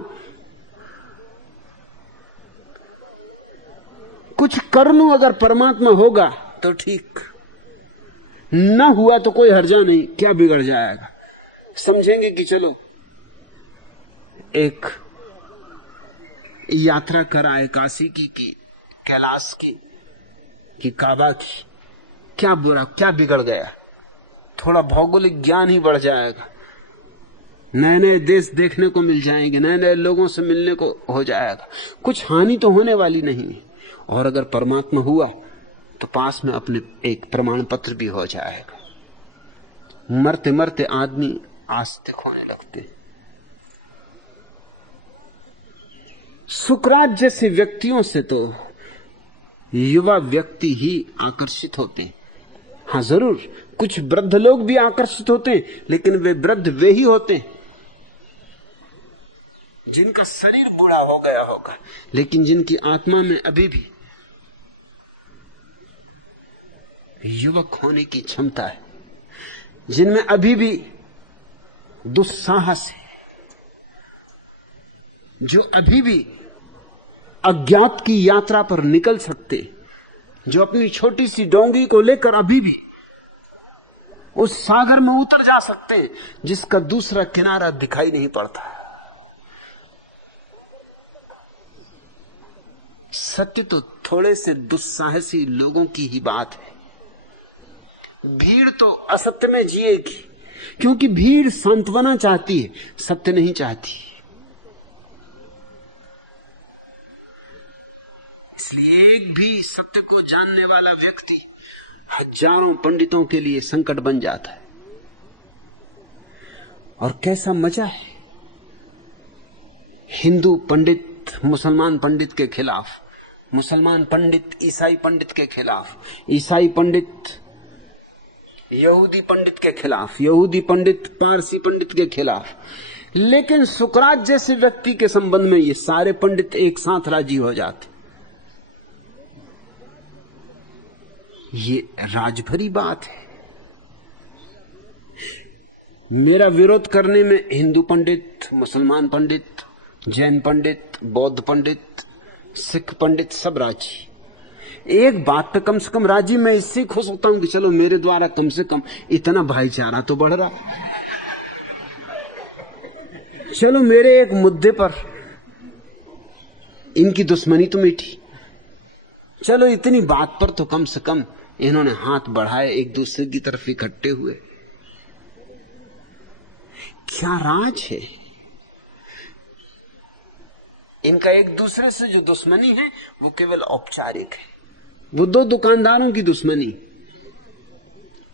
कुछ कर लूं, अगर परमात्मा होगा तो ठीक, न हुआ तो कोई हर्जा नहीं, क्या बिगड़ जाएगा। समझेंगे कि चलो एक यात्रा कराए, काशी की कैलाश की कि काबा की, क्या बुरा, क्या बिगड़ गया। थोड़ा भौगोलिक ज्ञान ही बढ़ जाएगा, नए नए देश देखने को मिल जाएंगे, नए नए लोगों से मिलने को हो जाएगा, कुछ हानि तो होने वाली नहीं है। और अगर परमात्मा हुआ तो पास में अपने एक प्रमाण पत्र भी हो जाएगा। मरते मरते आदमी आस्तिक होने लगते। सुकरात जैसे व्यक्तियों से तो युवा व्यक्ति ही आकर्षित होते हैं। हाँ जरूर कुछ वृद्ध लोग भी आकर्षित होते हैं, लेकिन वे वृद्ध वे ही होते हैं जिनका शरीर बूढ़ा हो गया होगा, लेकिन जिनकी आत्मा में अभी भी युवक होने की क्षमता है, जिनमें अभी भी दुस्साहस है, जो अभी भी अज्ञात की यात्रा पर निकल सकते, जो अपनी छोटी सी डोंगी को लेकर अभी भी उस सागर में उतर जा सकते हैं जिसका दूसरा किनारा दिखाई नहीं पड़ता। सत्य तो थोड़े से दुस्साहसी लोगों की ही बात है। भीड़ तो असत्य में जिएगी क्योंकि भीड़ सांत्वना चाहती है, सत्य नहीं चाहती। इसलिए एक भी सत्य को जानने वाला व्यक्ति हजारों पंडितों के लिए संकट बन जाता है। और कैसा मजा है, हिंदू पंडित मुसलमान पंडित के खिलाफ, मुसलमान पंडित ईसाई पंडित के खिलाफ, ईसाई पंडित यहूदी पंडित के खिलाफ, यहूदी पंडित पारसी पंडित के खिलाफ। लेकिन सुकरात जैसे व्यक्ति के संबंध में ये सारे पंडित एक साथ राजी हो जाते। ये राजभरी बात है। मेरा विरोध करने में हिंदू पंडित, मुसलमान पंडित, जैन पंडित, बौद्ध पंडित, सिख पंडित सब राजी। एक बात पे कम से कम राजी, मैं इससे खुश होता हूं कि चलो मेरे द्वारा कम से कम इतना भाईचारा तो बढ़ रहा। चलो मेरे एक मुद्दे पर इनकी दुश्मनी तो मिटी। चलो इतनी बात पर तो कम से कम इन्होंने हाथ बढ़ाए, एक दूसरे की तरफ इकट्ठे हुए। क्या राज है इनका? एक दूसरे से जो दुश्मनी है वो केवल औपचारिक है। वो दो दुकानदारों की दुश्मनी,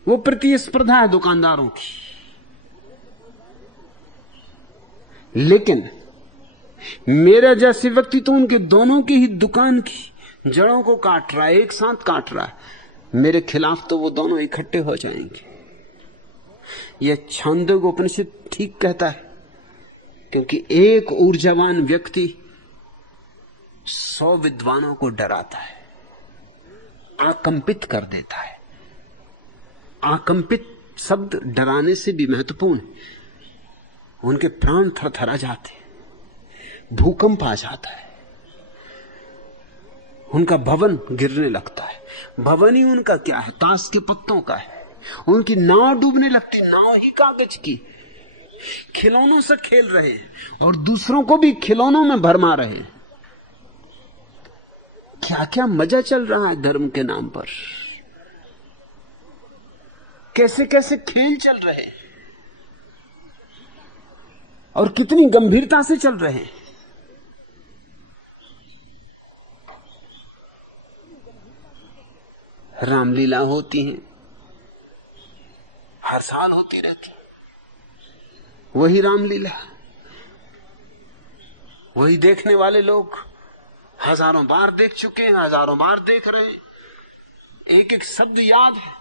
वो प्रतिस्पर्धा है दुकानदारों की। लेकिन मेरा जैसे व्यक्ति तो उनके दोनों की ही दुकान की जड़ों को काट रहा है, एक साथ काट रहा है। मेरे खिलाफ तो वो दोनों इकट्ठे हो जाएंगे। यह छांदोग्य उपनिषद ठीक कहता है, क्योंकि एक ऊर्जावान व्यक्ति 100 विद्वानों को डराता है, आकंपित कर देता है। आकंपित शब्द डराने से भी महत्वपूर्ण है। उनके प्राण थरथरा जाते, भूकंप आ जाता है, उनका भवन गिरने लगता है। भवन ही उनका क्या है? ताश के पत्तों का है। उनकी नाव डूबने लगती, नाव ही कागज की। खिलौनों से खेल रहे और दूसरों को भी खिलौनों में भरमा रहे। क्या क्या मजा चल रहा है धर्म के नाम पर, कैसे कैसे खेल चल रहे और कितनी गंभीरता से चल रहे हैं। रामलीला होती है, हर साल होती रहती, वही रामलीला, वही देखने वाले लोग हजारों बार देख चुके हैं, हजारों बार देख रहे हैं। एक एक शब्द याद है।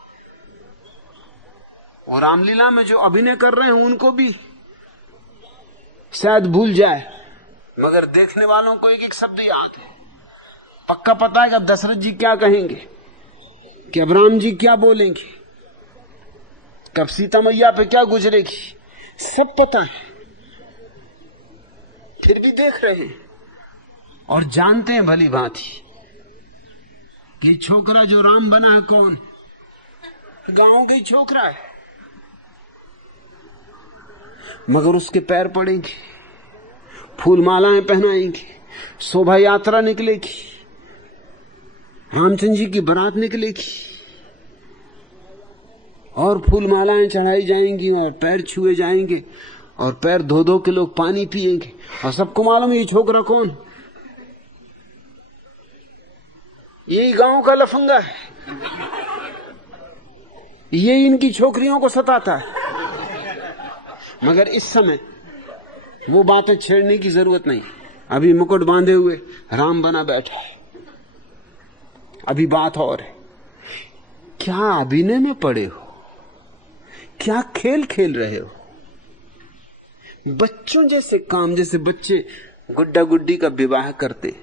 और रामलीला में जो अभिनय कर रहे हैं उनको भी शायद भूल जाए, मगर देखने वालों को एक एक शब्द याद है। पक्का पता है कि अब दशरथ जी क्या कहेंगे, कि अब राम जी क्या बोलेंगे, कब सीता मैया पे क्या गुजरेगी, सब पता है। फिर भी देख रहे हैं और जानते हैं भली भांति कि छोकरा जो राम बना है कौन? गांव का ही छोकरा है, मगर उसके पैर पड़ेंगे, फूल मालाएं पहनाएंगे, शोभा यात्रा निकलेगी, रामचंद्र जी की बारात निकलेगी और फूल मालाएं चढ़ाई जाएंगी और पैर छुए जाएंगे और पैर धो धो के लोग पानी पिएंगे। और सबको मालूम ये छोकरा कौन? यही गांव का लफंगा है, ये इनकी छोकरियों को सताता है। मगर इस समय वो बातें छेड़ने की जरूरत नहीं। अभी मुकुट बांधे हुए राम बना बैठा है। अभी बात और है, क्या अभिनय में पड़े हो, क्या खेल खेल रहे हो? बच्चों जैसे काम, जैसे बच्चे गुड्डा गुड्डी का विवाह करते,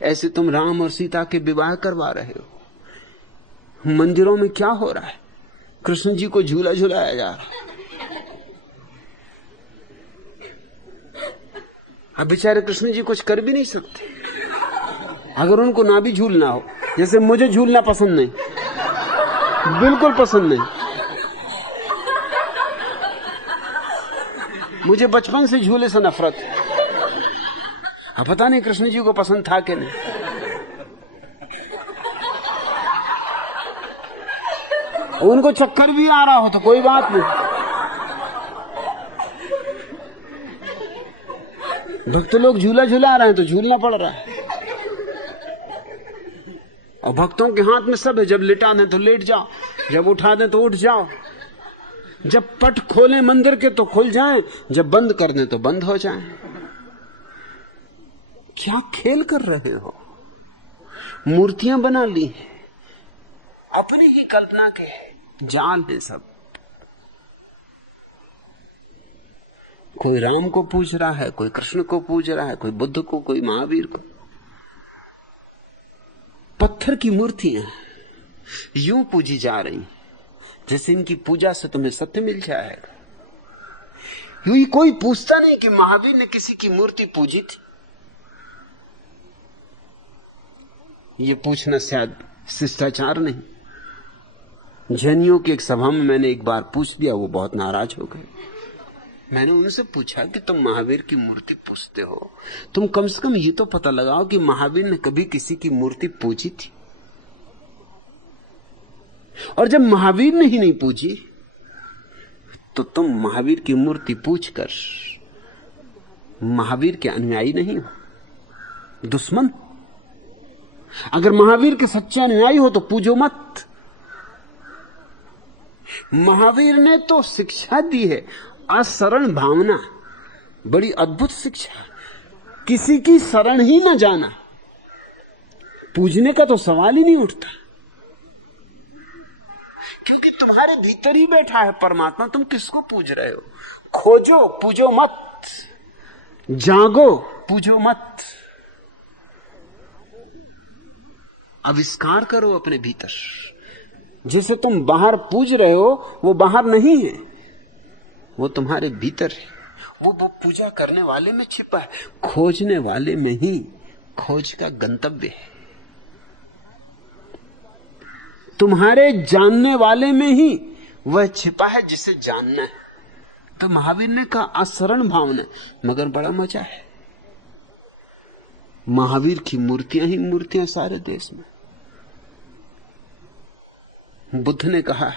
ऐसे तुम राम और सीता के विवाह करवा रहे हो। मंदिरों में क्या हो रहा है? कृष्ण जी को झूला झुलाया जा रहा है। अब बेचारे कृष्ण जी कुछ कर भी नहीं सकते अगर उनको ना भी झूलना हो। जैसे मुझे झूलना पसंद नहीं, बिल्कुल पसंद नहीं। मुझे बचपन से झूले से नफरत है। अब पता नहीं कृष्ण जी को पसंद था कि नहीं। उनको चक्कर भी आ रहा हो तो कोई बात नहीं। भक्त लोग झूला झूला रहे हैं तो झूलना पड़ रहा है। और भक्तों के हाथ में सब है, जब लिटा दें तो लेट जाओ, जब उठा दें तो उठ जाओ, जब पट खोलें मंदिर के तो खुल जाएं, जब बंद कर दें तो बंद हो जाएं। क्या खेल कर रहे हो? मूर्तियां बना ली हैं, अपनी ही कल्पना के जाल है सब। कोई राम को पूज रहा है, कोई कृष्ण को पूज रहा है, कोई बुद्ध को, कोई महावीर को। पत्थर की मूर्तियां यूं पूजी जा रही जैसे इनकी पूजा से तुम्हें सत्य मिल जाएगा। यूं कोई पूछता नहीं कि महावीर ने किसी की मूर्ति पूजी थी। ये पूछना शायद शिष्टाचार नहीं। जैनियों की एक सभा में मैंने एक बार पूछ दिया, वो बहुत नाराज हो गए। मैंने उनसे पूछा कि तुम महावीर की मूर्ति पूजते हो, तुम कम से कम ये तो पता लगाओ कि महावीर ने कभी किसी की मूर्ति पूजी थी? और जब महावीर ने ही नहीं पूजी तो तुम महावीर की मूर्ति पूजकर महावीर के अनुयायी नहीं हो, दुश्मन। अगर महावीर के सच्चे अनुयायी हो तो पूजो मत। महावीर ने तो शिक्षा दी है, असरण भावना, बड़ी अद्भुत शिक्षा। किसी की शरण ही न जाना, पूजने का तो सवाल ही नहीं उठता, क्योंकि तुम्हारे भीतर ही बैठा है परमात्मा। तुम किसको पूज रहे हो? खोजो, पूजो मत। जागो, पूजो मत। आविष्कार करो अपने भीतर। जिसे तुम बाहर पूज रहे हो वो बाहर नहीं है, वो तुम्हारे भीतर है। वो पूजा करने वाले में छिपा है, खोजने वाले में ही खोज का गंतव्य है। तुम्हारे जानने वाले में ही वह छिपा है जिसे जानना है। तो महावीर ने कहा असरण भावना, मगर बड़ा मजा है। महावीर की मूर्तियां ही मूर्तियां सारे देश में। बुद्ध ने कहा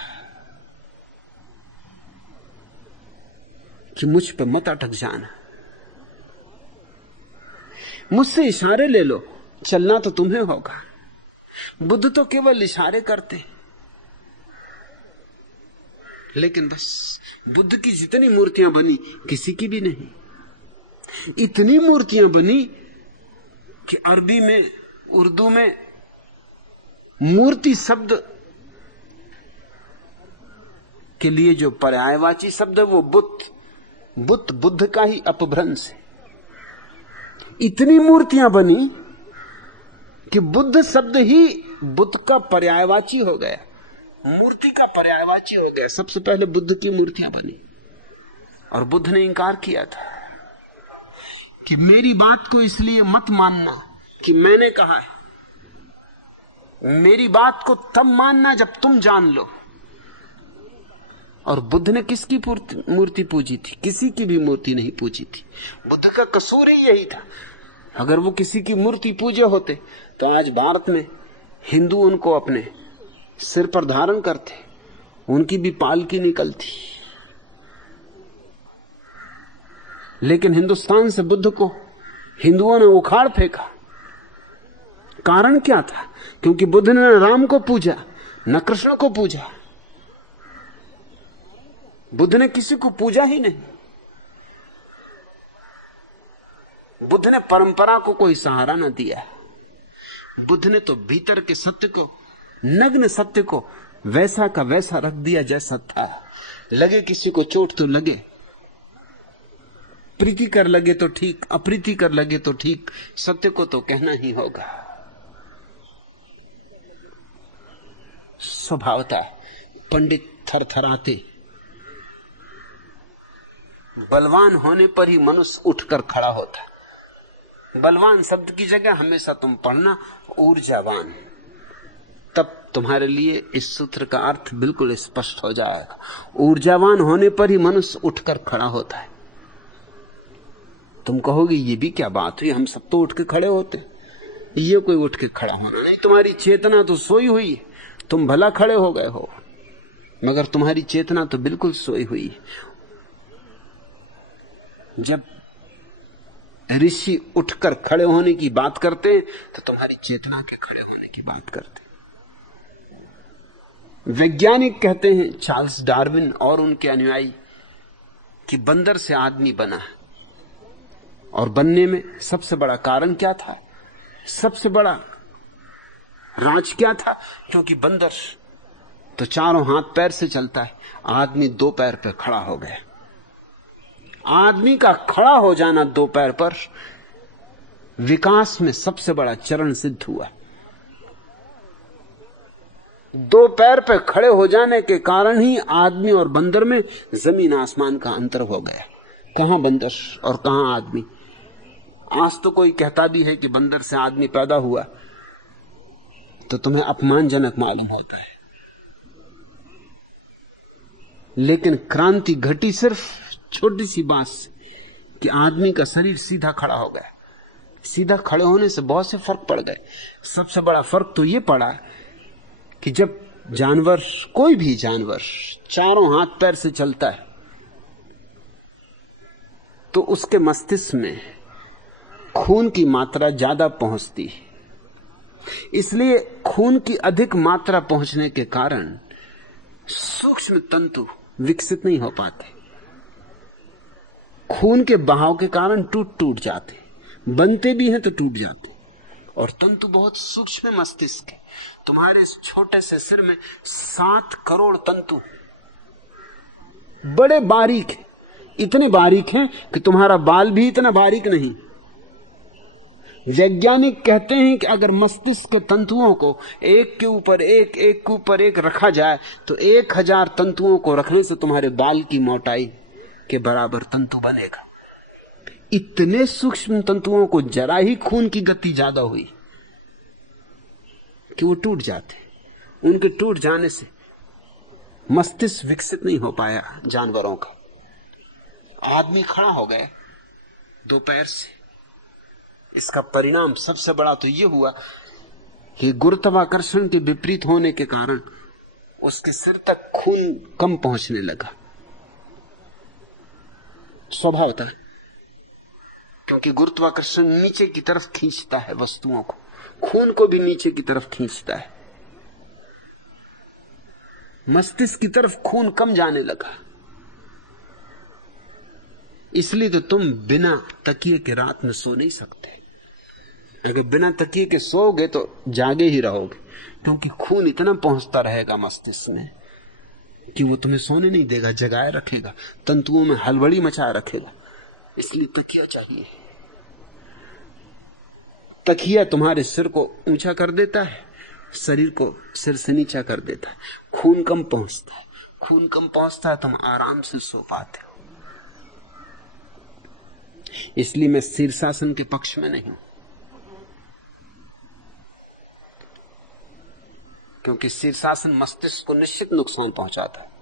कि मुझ पे मत अटक जाना, मुझसे इशारे ले लो, चलना तो तुम्हें होगा। बुद्ध तो केवल इशारे करते, लेकिन बस बुद्ध की जितनी मूर्तियां बनी किसी की भी नहीं। इतनी मूर्तियां बनी कि अरबी में, उर्दू में मूर्ति शब्द के लिए जो पर्यायवाची शब्द है वो बुद्ध का ही अपभ्रंश है। इतनी मूर्तियां बनी कि बुद्ध शब्द ही बुद्ध का पर्यायवाची हो गया, मूर्ति का पर्यायवाची हो गया। सबसे पहले बुद्ध की मूर्तियां बनी और बुद्ध ने इंकार किया था कि मेरी बात को इसलिए मत मानना कि मैंने कहा है, मेरी बात को तब मानना जब तुम जान लो। और बुद्ध ने किसकी मूर्ति पूजी थी? किसी की भी मूर्ति नहीं पूजी थी। बुद्ध का कसूर ही यही था। अगर वो किसी की मूर्ति पूजे होते तो आज भारत में हिंदू उनको अपने सिर पर धारण करते, उनकी भी पालकी निकलती। लेकिन हिंदुस्तान से बुद्ध को हिंदुओं ने उखाड़ फेंका। कारण क्या था? क्योंकि बुद्ध ने न राम को पूजा न कृष्ण को पूजा। बुद्ध ने किसी को पूजा ही नहीं। बुद्ध ने परंपरा को कोई सहारा न दिया। बुद्ध ने तो भीतर के सत्य को, नग्न सत्य को वैसा का वैसा रख दिया जैसा था। लगे किसी को चोट तो लगे, प्रीति कर लगे तो ठीक, अप्रीति कर लगे तो ठीक, सत्य को तो कहना ही होगा। स्वभावता पंडित थरथराते, बलवान होने पर ही मनुष्य उठकर खड़ा होता। बलवान शब्द की जगह हमेशा तुम पढ़ना ऊर्जावान, तब तुम्हारे लिए इस सूत्र का अर्थ बिल्कुल स्पष्ट हो जाएगा। ऊर्जावान होने पर ही मनुष्य उठकर खड़ा होता है। तुम कहोगे ये भी क्या बात हुई, हम सब तो उठ के खड़े होते। ये कोई उठ के खड़ा होना नहीं, तुम्हारी चेतना तो सोई हुई है। तुम भला खड़े हो गए हो, मगर तुम्हारी चेतना तो बिल्कुल सोई हुई है। जब ऋषि उठकर खड़े होने की बात करते हैं तो तुम्हारी चेतना के खड़े होने की बात करते हैं। वैज्ञानिक कहते हैं, चार्ल्स डार्विन और उनके अनुयायी, कि बंदर से आदमी बना। और बनने में सबसे बड़ा कारण क्या था? सबसे बड़ा राज क्या था? क्योंकि बंदर तो चारों हाथ पैर से चलता है, आदमी दो पैर पे खड़ा हो गया। आदमी का खड़ा हो जाना दो पैर पर विकास में सबसे बड़ा चरण सिद्ध हुआ। दो पैर पे खड़े हो जाने के कारण ही आदमी और बंदर में जमीन आसमान का अंतर हो गया। कहां बंदर और कहां आदमी। आज तो कोई कहता भी है कि बंदर से आदमी पैदा हुआ, तो तुम्हें अपमानजनक मालूम होता है, लेकिन क्रांति घटी सिर्फ छोटी सी बात से कि आदमी का शरीर सीधा खड़ा हो गया। सीधा खड़े होने से बहुत से फर्क पड़ गए। सबसे बड़ा फर्क तो यह पड़ा कि जब जानवर, कोई भी जानवर चारों हाथ पैर से चलता है तो उसके मस्तिष्क में खून की मात्रा ज्यादा पहुंचती है। इसलिए खून की अधिक मात्रा पहुंचने के कारण सूक्ष्म तंतु विकसित नहीं हो पाते। खून के बहाव के कारण टूट जाते, बनते भी हैं तो टूट जाते। और तंतु बहुत सूक्ष्म मस्तिष्क है। तुम्हारे इस छोटे से सिर में 7 करोड़ तंतु बड़े बारीक हैं, इतने बारीक हैं कि तुम्हारा बाल भी इतना बारीक नहीं। वैज्ञानिक कहते हैं कि अगर मस्तिष्क के तंतुओं को एक के ऊपर एक, एक के ऊपर एक रखा जाए तो 1000 तंतुओं को रखने से तुम्हारे बाल की मोटाई के बराबर तंतु बनेगा। इतने सूक्ष्म तंतुओं को जरा ही खून की गति ज्यादा हुई कि वो टूट जाते। उनके टूट जाने से मस्तिष्क विकसित नहीं हो पाया जानवरों का। आदमी खड़ा हो गए 2 पैर से। इसका परिणाम सबसे बड़ा तो यह हुआ कि गुरुत्वाकर्षण के विपरीत होने के कारण उसके सिर तक खून कम पहुंचने लगा। स्वभाव था, क्योंकि गुरुत्वाकर्षण नीचे की तरफ खींचता है वस्तुओं को, खून को भी नीचे की तरफ खींचता है। मस्तिष्क की तरफ खून कम जाने लगा। इसलिए तो तुम बिना तकिए के रात में सो नहीं सकते। अगर बिना तकिए के सोओगे तो जागे ही रहोगे, क्योंकि खून इतना पहुंचता रहेगा मस्तिष्क में कि वो तुम्हें सोने नहीं देगा, जगाए रखेगा, तंतुओं में हलबड़ी मचा रखेगा। इसलिए तकिया चाहिए। तकिया तुम्हारे सिर को ऊंचा कर देता है, शरीर को सिर से नीचा कर देता है। खून कम पहुंचता है। खून कम पहुंचता है, तुम आराम से सो पाते हो। इसलिए मैं शीर्षासन के पक्ष में नहीं हूं, क्योंकि शीर्षासन मस्तिष्क को निश्चित नुकसान पहुंचाता है।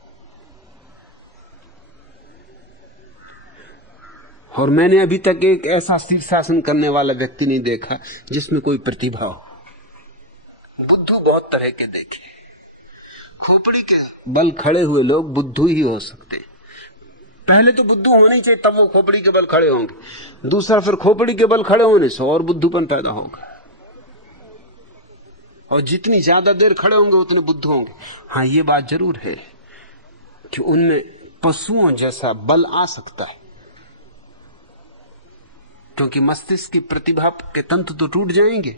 और मैंने अभी तक एक ऐसा शीर्षासन करने वाला व्यक्ति नहीं देखा जिसमें कोई प्रतिभा हो। बुद्धू बहुत तरह के देखे। खोपड़ी के बल खड़े हुए लोग बुद्धू ही हो सकते। पहले तो बुद्धू होने ही चाहिए, तब वो खोपड़ी के बल खड़े होंगे। दूसरा, फिर खोपड़ी के बल खड़े होने से और बुद्धूपन पैदा होगा। और जितनी ज्यादा देर खड़े होंगे उतने बुद्धू होंगे। हाँ, ये बात जरूर है कि उनमें पशुओं जैसा बल आ सकता है, क्योंकि मस्तिष्क की प्रतिभा के तंतु तो टूट जाएंगे,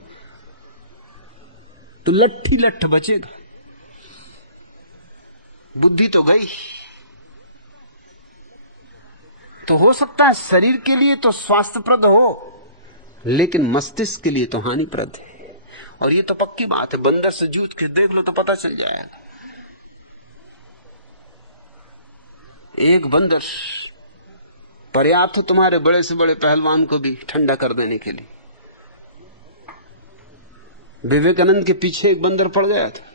तो लट्ठी लट्ठ बचेगा। बुद्धि तो गई। तो हो सकता है शरीर के लिए तो स्वास्थ्यप्रद हो, लेकिन मस्तिष्क के लिए तो हानिप्रद है। और ये तो पक्की बात है। बंदर से जूझ के देख लो तो पता चल जाएगा। एक बंदर पर्याप्त हो तुम्हारे बड़े से बड़े पहलवान को भी ठंडा कर देने के लिए। विवेकानंद के पीछे एक बंदर पड़ गया था।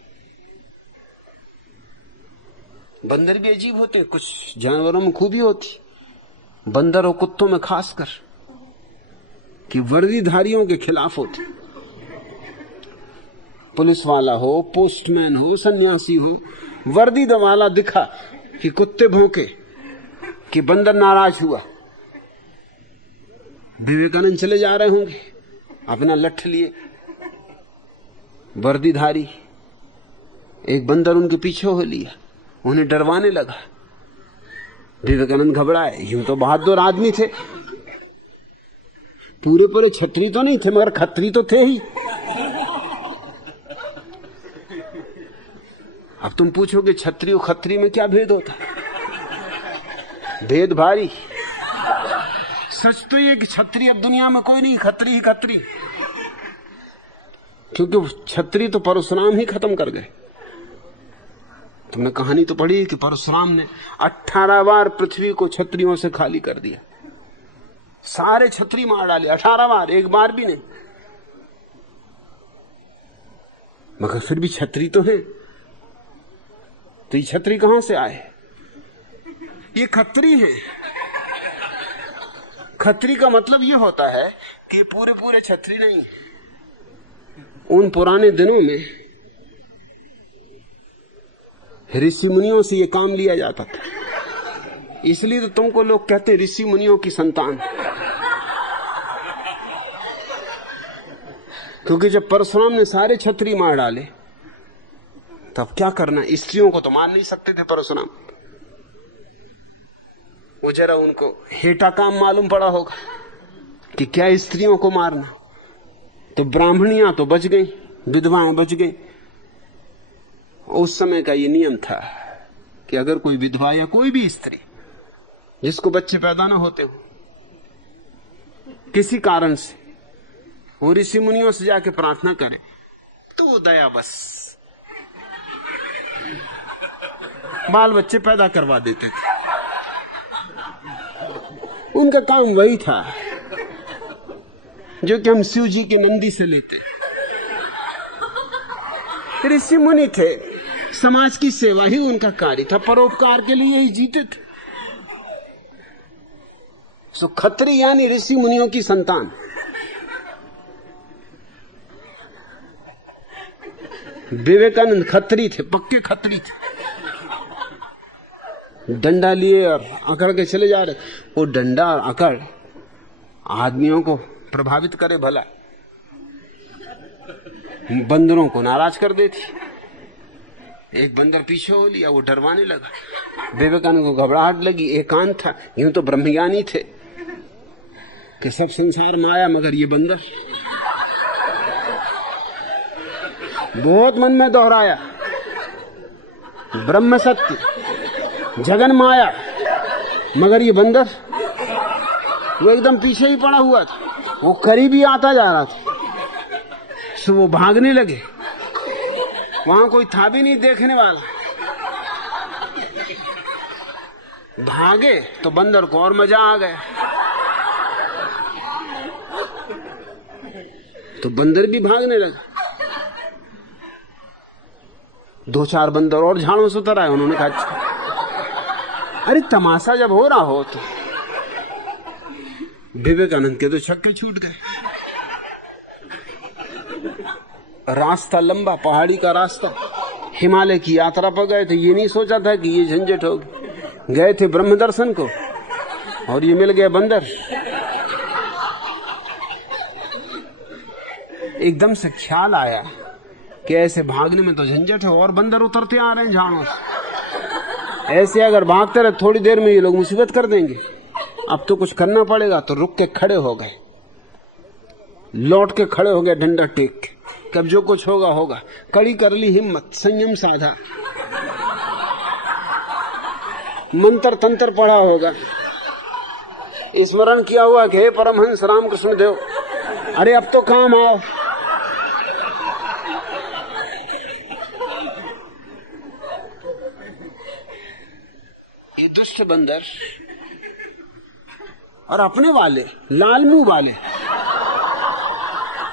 बंदर भी अजीब होते हैं, कुछ जानवरों में खूबी होती, बंदर और कुत्तों में खासकर, कि वर्दीधारियों के खिलाफ होती। पुलिस वाला हो, पोस्टमैन हो, सन्यासी हो, वर्दी वाला दिखा कि कुत्ते भौंके कि बंदर नाराज हुआ। विवेकानंद चले जा रहे होंगे अपना लठ लिए, वर्दीधारी, एक बंदर उनके पीछे हो लिया, उन्हें डरवाने लगा। विवेकानंद घबराए। यूं तो बहादुर आदमी थे, पूरे पूरे छतरी तो नहीं थे, मगर खत्री तो थे ही। अब तुम पूछोगे छतरी और खत्री में क्या भेद होता? भेद भारी। सच तो ये कि छतरी अब दुनिया में कोई नहीं, खत्री ही खत्री। क्योंकि छतरी तो परशुराम ही खत्म कर गए। तुमने कहानी तो पढ़ी कि परशुराम ने 18 बार पृथ्वी को छतरियों से खाली कर दिया। सारे छतरी मार डाले 18 बार, एक बार भी नहीं। मगर फिर भी छतरी तो है। तो ये छतरी कहां से आए? ये खत्री है। खत्री का मतलब ये होता है कि पूरे पूरे छतरी नहीं। उन पुराने दिनों में ऋषि मुनियों से ये काम लिया जाता था, इसलिए तो तुमको लोग कहते ऋषि मुनियों की संतान। क्योंकि जब परशुराम ने सारे छतरी मार डाले तब क्या करना? स्त्रियों को तो मार नहीं सकते थे परशुराम। वो जरा उनको हेटा काम मालूम पड़ा होगा कि क्या स्त्रियों को मारना। तो ब्राह्मणियां तो बच गई, विधवाएं बच गई। उस समय का ये नियम था कि अगर कोई विधवा या कोई भी स्त्री जिसको बच्चे पैदा ना होते हो किसी कारण से वो ऋषि मुनियों से जाके प्रार्थना करे तो वो दया बस बाल बच्चे पैदा करवा देते थे। उनका काम वही था जो कि हम शिव जी के नंदी से लेते। ऋषि मुनि थे, समाज की सेवा ही उनका कार्य था, परोपकार के लिए ही जीते थे। सो खत्री यानी ऋषि मुनियों की संतान। विवेकानंद खत्री थे, पक्के खत्री थे। डंडा लिए और अकड़ के चले जा रहे। वो डंडा और अकड़ आदमियों को प्रभावित करे भला, बंदरों को नाराज कर देती। एक बंदर पीछे हो लिया, वो डरवाने लगा। विवेकानंद को घबराहट लगी। एकांत था, यूं तो ब्रह्मज्ञानी थे कि सब संसार माया, मगर ये बंदर बहुत मन में दोहराया, ब्रह्म सत्य, जगन माया, मगर ये बंदर वो एकदम पीछे ही पड़ा हुआ था। वो करीब ही आता जा रहा था। सो वो भागने लगे। वहां कोई था भी नहीं देखने वाला। भागे तो बंदर को और मजा आ गया। तो बंदर भी भागने लगा। दो चार बंदर और झाड़ों से उतर आए। उन्होंने कहा अरे तमाशा जब हो रहा हो तो। विवेकानंद के तो छक्के छूट गए। रास्ता लंबा, पहाड़ी का रास्ता, हिमालय की यात्रा पर गए थे। ये नहीं सोचा था कि ये झंझट होगी। गए थे ब्रह्म दर्शन को और ये मिल गए बंदर। एकदम से ख्याल आया कि ऐसे भागने में तो झंझट है और बंदर उतरते आ रहे हैं झाड़ों से। ऐसे अगर भागते रहे थोड़ी देर में ये लोग मुसीबत कर देंगे। अब तो कुछ करना पड़ेगा। तो रुक के खड़े हो गए, लौट के खड़े हो गए डंडा टेक के। कब जो कुछ होगा होगा। कड़ी कर ली हिम्मत, संयम साधा, मंत्र तंत्र पढ़ा होगा, स्मरण किया हुआ कि हे परमहंस रामकृष्ण देव, अरे अब तो काम आओ। ये दुष्ट बंदर और अपने वाले लाल मुंह वाले,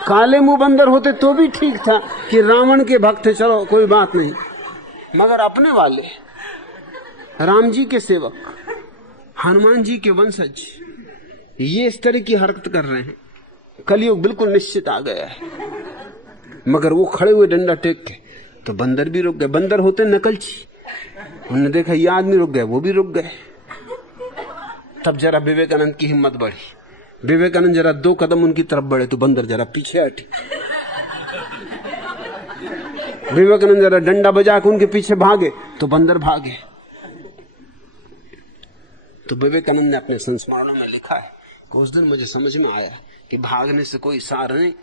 काले मुंह बंदर होते तो भी ठीक था कि रावण के भक्त थे, चलो कोई बात नहीं। मगर अपने वाले राम जी के सेवक, हनुमान जी के वंशज, ये इस तरह की हरकत कर रहे हैं। कलयुग बिल्कुल निश्चित आ गया है। मगर वो खड़े हुए डंडा टेक के, तो बंदर भी रुक गए। बंदर होते नकलची। उन्होंने देखा ये आदमी रुक गए, वो भी रुक गए। तब जरा विवेकानंद की हिम्मत बढ़ी। विवेकानंद जरा 2 कदम उनकी तरफ बढ़े तो बंदर जरा पीछे हटे। विवेकानंद जरा डंडा बजा के उनके पीछे भागे तो बंदर भागे। तो विवेकानंद ने अपने संस्मरणों में लिखा है कि उस दिन मुझे समझ में आया कि भागने से कोई सार नहीं,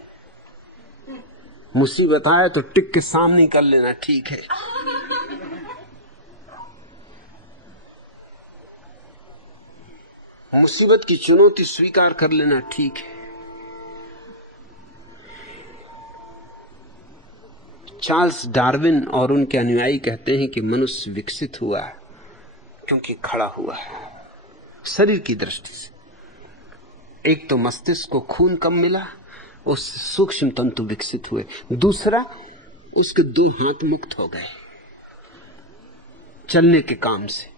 मुसीबत आए तो टिक के सामने कर लेना ठीक है। मुसीबत की चुनौती स्वीकार कर लेना ठीक है। चार्ल्स डार्विन और उनके अनुयायी कहते हैं कि मनुष्य विकसित हुआ है क्योंकि खड़ा हुआ है। शरीर की दृष्टि से एक तो मस्तिष्क को खून कम मिला, उससे सूक्ष्म तंतु विकसित हुए। दूसरा उसके 2 हाथ मुक्त हो गए चलने के काम से।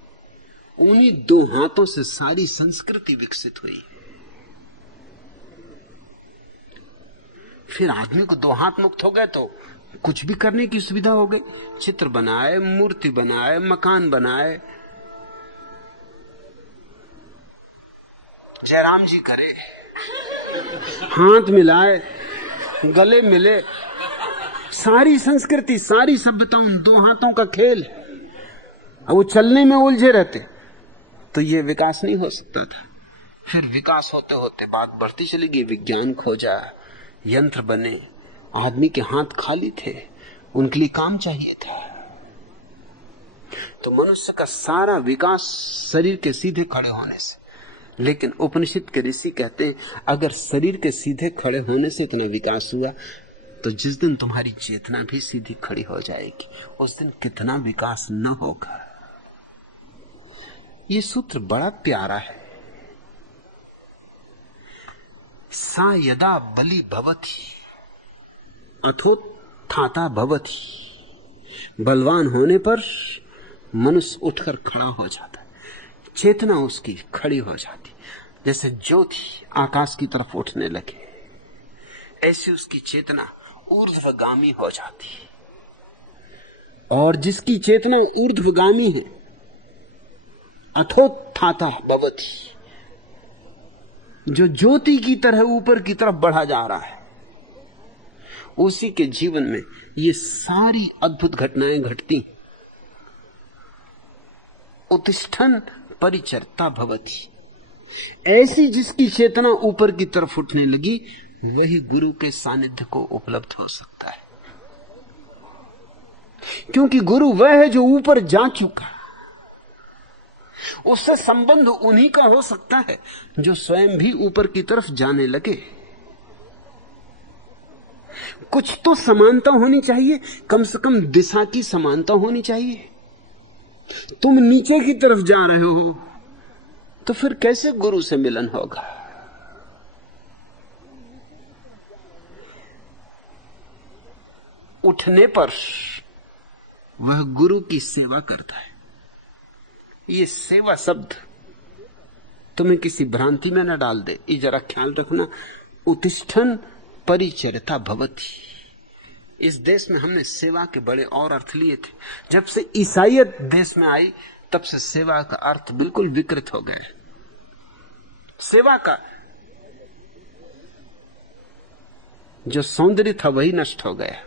उन्हीं 2 हाथों से सारी संस्कृति विकसित हुई। फिर आदमी को 2 हाथ मुक्त हो गए तो कुछ भी करने की सुविधा हो गई। चित्र बनाए, मूर्ति बनाए, मकान बनाए, जयराम जी करे, हाथ मिलाए, गले मिले, सारी संस्कृति, सारी सभ्यता उन 2 हाथों का खेल। अब वो चलने में उलझे रहते तो ये विकास नहीं हो सकता था। फिर विकास होते होते बात बढ़ती चली गई, विज्ञान खोजा, यंत्र बने, आदमी के हाथ खाली थे, उनके लिए काम चाहिए था। तो मनुष्य का सारा विकास शरीर के सीधे खड़े होने से। लेकिन उपनिषद के ऋषि कहते हैं अगर शरीर के सीधे खड़े होने से इतना विकास हुआ तो जिस दिन तुम्हारी चेतना भी सीधी खड़ी हो जाएगी उस दिन कितना विकास न होगा। ये सूत्र बड़ा प्यारा है। सा यदा बलि भवति अथोत्थाता भवति। बलवान होने पर मनुष्य उठकर खड़ा हो जाता है, चेतना उसकी खड़ी हो जाती। जैसे ज्योति आकाश की तरफ उठने लगे ऐसी उसकी चेतना ऊर्ध्वगामी हो जाती। और जिसकी चेतना ऊर्ध्वगामी है अथोत्थाता भवति, जो ज्योति की तरह ऊपर की तरफ बढ़ा जा रहा है, उसी के जीवन में ये सारी अद्भुत घटनाएं घटती। उत्तिष्ठन् परिचर्ता भवति। ऐसी जिसकी चेतना ऊपर की तरफ उठने लगी वही गुरु के सानिध्य को उपलब्ध हो सकता है, क्योंकि गुरु वह है जो ऊपर जा चुका। उससे संबंध उन्हीं का हो सकता है जो स्वयं भी ऊपर की तरफ जाने लगे। कुछ तो समानता होनी चाहिए, कम से कम दिशा की समानता होनी चाहिए। तुम नीचे की तरफ जा रहे हो तो फिर कैसे गुरु से मिलन होगा? उठने पर वह गुरु की सेवा करता है। ये सेवा शब्द तुम्हें किसी भ्रांति में न डाल दे, ये जरा ख्याल रखना। उत्तिष्ठन् परिचर्ता भवति। इस देश में हमने सेवा के बड़े और अर्थ लिए थे। जब से ईसाईयत देश में आई तब से सेवा का अर्थ बिल्कुल विकृत हो गया। सेवा का जो सौंदर्य था वही नष्ट हो गया।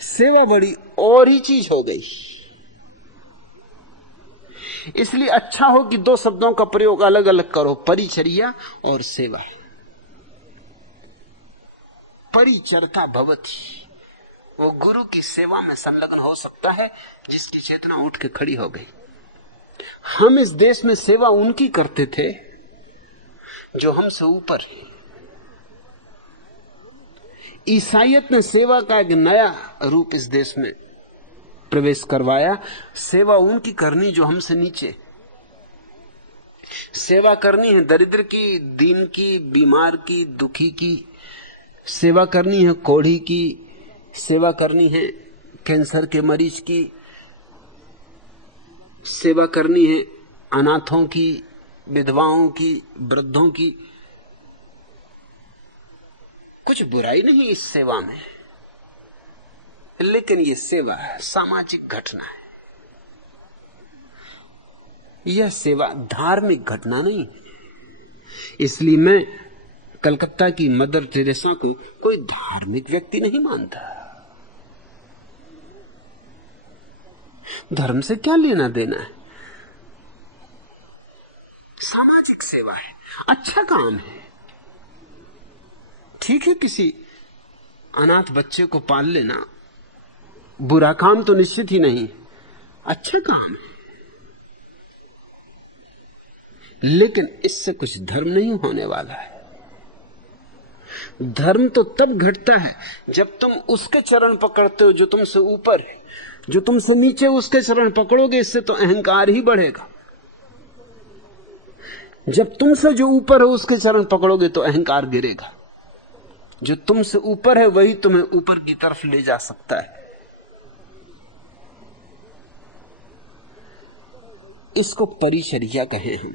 सेवा बड़ी और ही चीज हो गई। इसलिए अच्छा हो कि 2 शब्दों का प्रयोग अलग अलग करो, परिचर्या और सेवा। परिचर्ता भवति, वो गुरु की सेवा में संलग्न हो सकता है जिसकी चेतना उठ के खड़ी हो गई। हम इस देश में सेवा उनकी करते थे जो हमसे ऊपर है। ईसाईयत ने सेवा का एक नया रूप इस देश में प्रवेश करवाया। सेवा उनकी करनी जो हमसे नीचे। सेवा करनी है दरिद्र की, दीन की, बीमार की, दुखी की। सेवा करनी है कोढ़ी की, सेवा करनी है कैंसर के मरीज की, सेवा करनी है अनाथों की, विधवाओं की, वृद्धों की। कुछ बुराई नहीं इस सेवा में, लेकिन ये सेवा सामाजिक घटना है। यह सेवा धार्मिक घटना नहीं है। इसलिए मैं कलकत्ता की मदर टेरेसा को कोई धार्मिक व्यक्ति नहीं मानता। धर्म से क्या लेना देना है? सामाजिक सेवा है, अच्छा काम है। ठीक है, किसी अनाथ बच्चे को पाल लेना बुरा काम तो निश्चित ही नहीं, अच्छा काम है। लेकिन इससे कुछ धर्म नहीं होने वाला है। धर्म तो तब घटता है जब तुम उसके चरण पकड़ते हो जो तुमसे ऊपर है। जो तुमसे नीचे उसके चरण पकड़ोगे इससे तो अहंकार ही बढ़ेगा। जब तुमसे जो ऊपर है उसके चरण पकड़ोगे तो अहंकार गिरेगा। जो तुमसे ऊपर है वही तुम्हें ऊपर की तरफ ले जा सकता है। इसको परिचर्या कहें हम।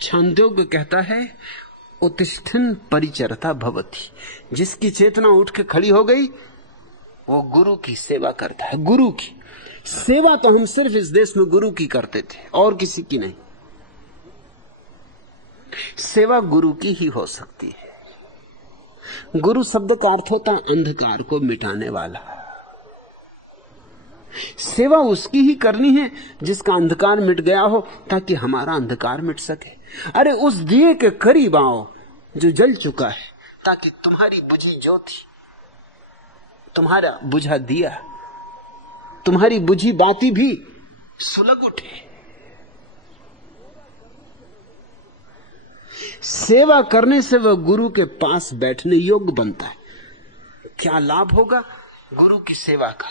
छांदोग्य कहता है उत्तिष्ठन् परिचरता भवति। जिसकी चेतना उठ के खड़ी हो गई वो गुरु की सेवा करता है। गुरु की सेवा तो हम सिर्फ इस देश में गुरु की करते थे और किसी की नहीं। सेवा गुरु की ही हो सकती है। गुरु शब्द का अर्थ होता अंधकार को मिटाने वाला। सेवा उसकी ही करनी है जिसका अंधकार मिट गया हो, ताकि हमारा अंधकार मिट सके। अरे उस दिए के करीब आओ जो जल चुका है, ताकि तुम्हारी बुझी ज्योति, तुम्हारा बुझा दिया, तुम्हारी बुझी बाती भी सुलग उठे। सेवा करने से वह गुरु के पास बैठने योग्य बनता है। क्या लाभ होगा गुरु की सेवा का?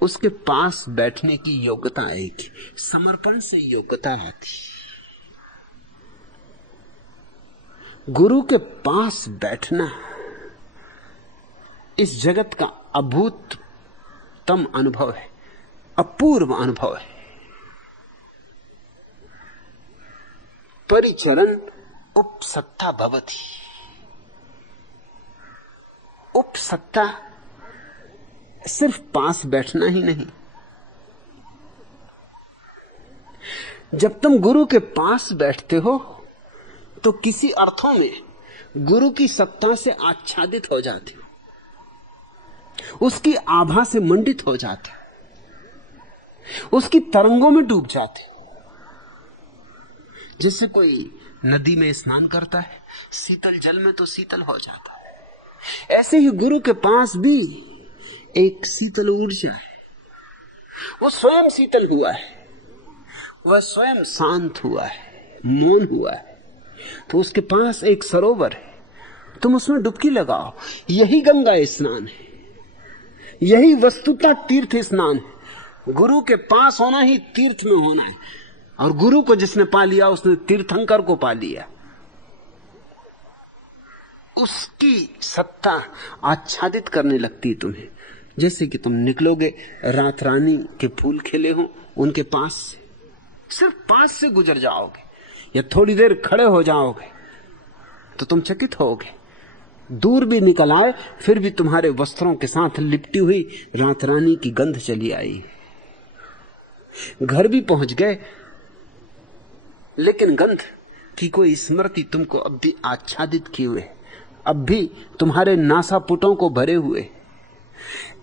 उसके पास बैठने की योग्यता आएगी। समर्पण से योग्यता आती। गुरु के पास बैठना इस जगत का अभूततम अनुभव है, अपूर्व अनुभव है। परिचरण उपसत्ता भवति। उपसत्ता सिर्फ पास बैठना ही नहीं। जब तुम गुरु के पास बैठते हो तो किसी अर्थों में गुरु की सत्ता से आच्छादित हो जाते हो, उसकी आभा से मंडित हो जाते हो, उसकी तरंगों में डूब जाते हो। जैसे कोई नदी में स्नान करता है, शीतल जल में तो शीतल हो जाता है, ऐसे ही गुरु के पास भी एक शीतल ऊर्जा है। वो स्वयं शीतल हुआ है, वह स्वयं शांत हुआ है, मौन हुआ है। तो उसके पास एक सरोवर है, तुम उसमें डुबकी लगाओ। यही गंगा स्नान है, यही वस्तुतः तीर्थ स्नान है। गुरु के पास होना ही तीर्थ में होना है। और गुरु को जिसने पा लिया उसने तीर्थंकर को पा लिया। उसकी सत्ता आच्छादित करने लगती तुम्हें। जैसे कि तुम निकलोगे, रात रानी के फूल खिले हो, उनके पास से सिर्फ पास से गुजर जाओगे या थोड़ी देर खड़े हो जाओगे तो तुम चकित होगे। दूर भी निकल आए फिर भी तुम्हारे वस्त्रों के साथ लिपटी हुई रात रानी की गंध चली आई। घर भी पहुंच गए लेकिन गंध की कोई स्मृति तुमको अब भी आच्छादित किए हुए, अब भी तुम्हारे नासापुटों को भरे हुए।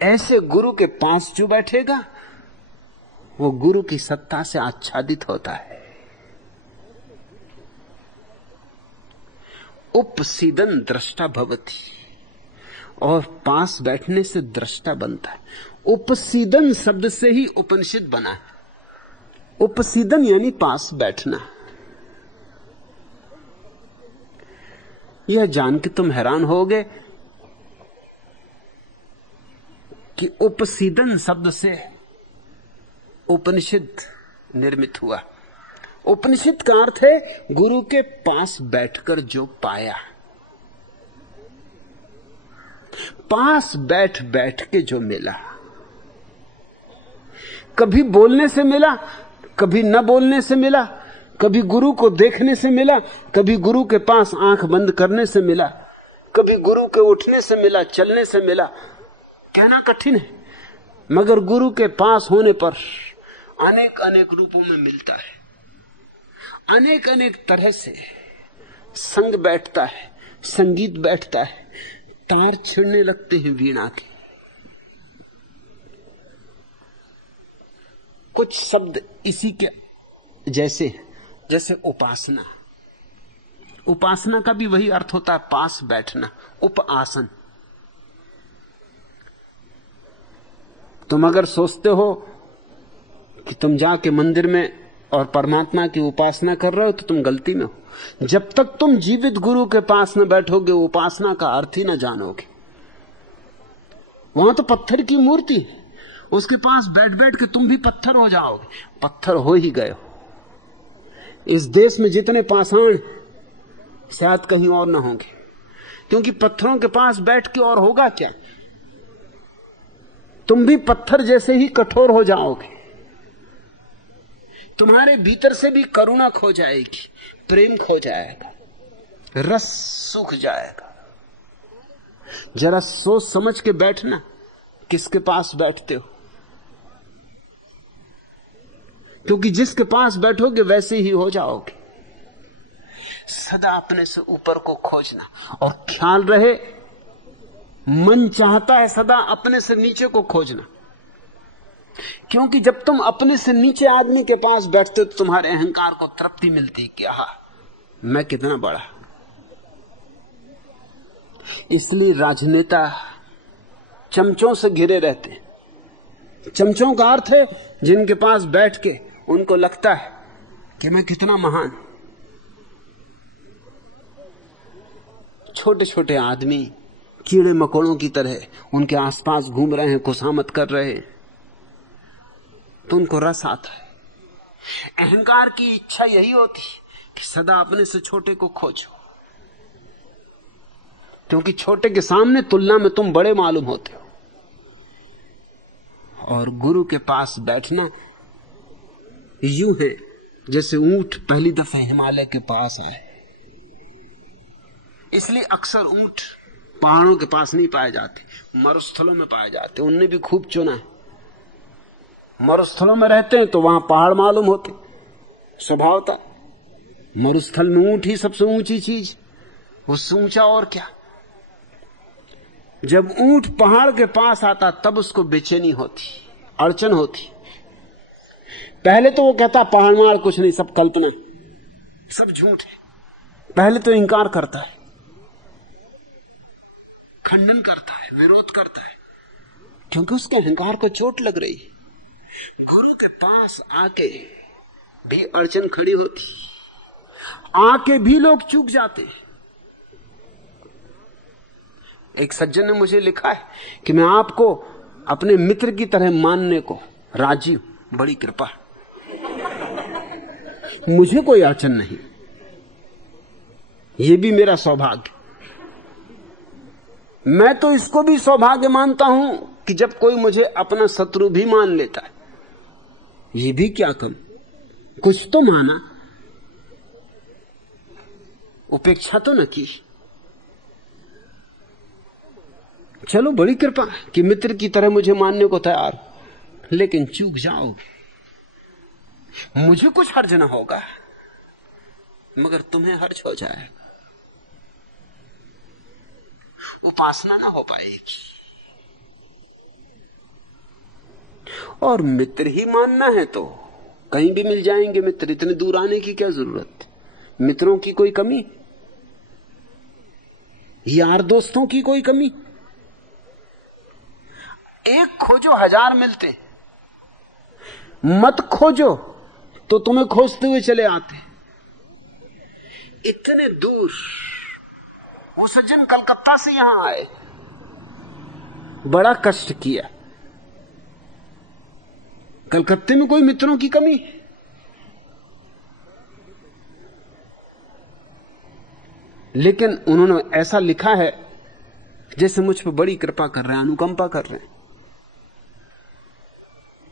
ऐसे गुरु के पास जो बैठेगा वो गुरु की सत्ता से आच्छादित होता है। उपसीदन दृष्टा भवति। और पास बैठने से दृष्टा बनता है। उपसीदन शब्द से ही उपनिषद बना है। उपसीदन यानी पास बैठना। यह जान के तुम हैरान होगे कि उपसीदन शब्द से उपनिषद निर्मित हुआ। उपनिषद का अर्थ है गुरु के पास बैठकर जो पाया, पास बैठ बैठ के जो मिला। कभी बोलने से मिला, कभी न बोलने से मिला, कभी गुरु को देखने से मिला, कभी गुरु के पास आंख बंद करने से मिला, कभी गुरु के उठने से मिला, चलने से मिला। कहना कठिन है मगर गुरु के पास होने पर अनेक अनेक रूपों में मिलता है। अनेक अनेक तरह से संग बैठता है, संगीत बैठता है, तार छिड़ने लगते हैं वीणा के। कुछ शब्द इसी के जैसे जैसे उपासना। उपासना का भी वही अर्थ होता है, पास बैठना, उपासन। तुम अगर सोचते हो कि तुम जाके मंदिर में और परमात्मा की उपासना कर रहे हो तो तुम गलती में हो। जब तक तुम जीवित गुरु के पास न बैठोगे उपासना का अर्थ ही न जानोगे। वहां तो पत्थर की मूर्ति है, उसके पास बैठ बैठ के तुम भी पत्थर हो जाओगे। पत्थर हो ही गए हो। इस देश में जितने पाषाण शायद कहीं और ना होंगे, क्योंकि पत्थरों के पास बैठ के और होगा क्या? तुम भी पत्थर जैसे ही कठोर हो जाओगे। तुम्हारे भीतर से भी करुणा खो जाएगी, प्रेम खो जाएगा, रस सूख जाएगा। जरा सोच समझ के बैठना, किसके पास बैठते हो, क्योंकि जिसके पास बैठोगे वैसे ही हो जाओगे। सदा अपने से ऊपर को खोजना, और ख्याल रहे मन चाहता है सदा अपने से नीचे को खोजना, क्योंकि जब तुम अपने से नीचे आदमी के पास बैठते हो तो तुम्हारे अहंकार को तृप्ति मिलती कि आहा मैं कितना बड़ा। इसलिए राजनेता चमचों से घिरे रहते हैं। चमचों का अर्थ है जिनके पास बैठ के उनको लगता है कि मैं कितना महान। छोटे छोटे आदमी कीड़े मकोड़ों की तरह उनके आसपास घूम रहे हैं, खुशामद कर रहे हैं, तो उनको रस आता है। अहंकार की इच्छा यही होती कि सदा अपने से छोटे को खोजो, क्योंकि छोटे के सामने तुलना में तुम बड़े मालूम होते हो। और गुरु के पास बैठना यूं है जैसे ऊंट पहली दफा हिमालय के पास आए। इसलिए अक्सर ऊंट पहाड़ों के पास नहीं पाए जाते, मरुस्थलों में पाए जाते। उनने भी खूब चुना है। मरुस्थलों में रहते हैं तो वहां पहाड़ मालूम होते स्वभावता। मरुस्थल में ऊंट ही सबसे ऊंची चीज, उससे ऊंचा और क्या। जब ऊंट पहाड़ के पास आता तब उसको बेचैनी होती, अड़चन होती। पहले तो वो कहता पहाड़ मार कुछ नहीं, सब कल्पना, सब झूठ है। पहले तो इंकार करता है, खंडन करता है, विरोध करता है, क्योंकि उसके अहंकार को चोट लग रही है। गुरु के पास आके भी अड़चन खड़ी होती, आके भी लोग चूक जाते। एक सज्जन ने मुझे लिखा है कि मैं आपको अपने मित्र की तरह मानने को राजी हूं, बड़ी कृपा, मुझे कोई अड़चन नहीं, यह भी मेरा सौभाग्य। मैं तो इसको भी सौभाग्य मानता हूं कि जब कोई मुझे अपना शत्रु भी मान लेता है, ये भी क्या कम, कुछ तो माना, उपेक्षा तो न की। चलो बड़ी कृपा कि मित्र की तरह मुझे मानने को तैयार, लेकिन चूक जाओगे, मुझे कुछ हर्ज न होगा, मगर तुम्हें हर्ज हो जाएगा, उपासना ना हो पाएगी। और मित्र ही मानना है तो कहीं भी मिल जाएंगे मित्र, इतने दूर आने की क्या जरूरत। मित्रों की कोई कमी, यार दोस्तों की कोई कमी। एक खोजो हजार मिलते, मत खोजो तो तुम्हें खोजते हुए चले आते। इतने दूर वो सज्जन कलकत्ता से यहां आए, बड़ा कष्ट किया। कलकत्ते में कोई मित्रों की कमी, लेकिन उन्होंने ऐसा लिखा है जैसे मुझ पर बड़ी कृपा कर रहे हैं, अनुकंपा कर रहे हैं,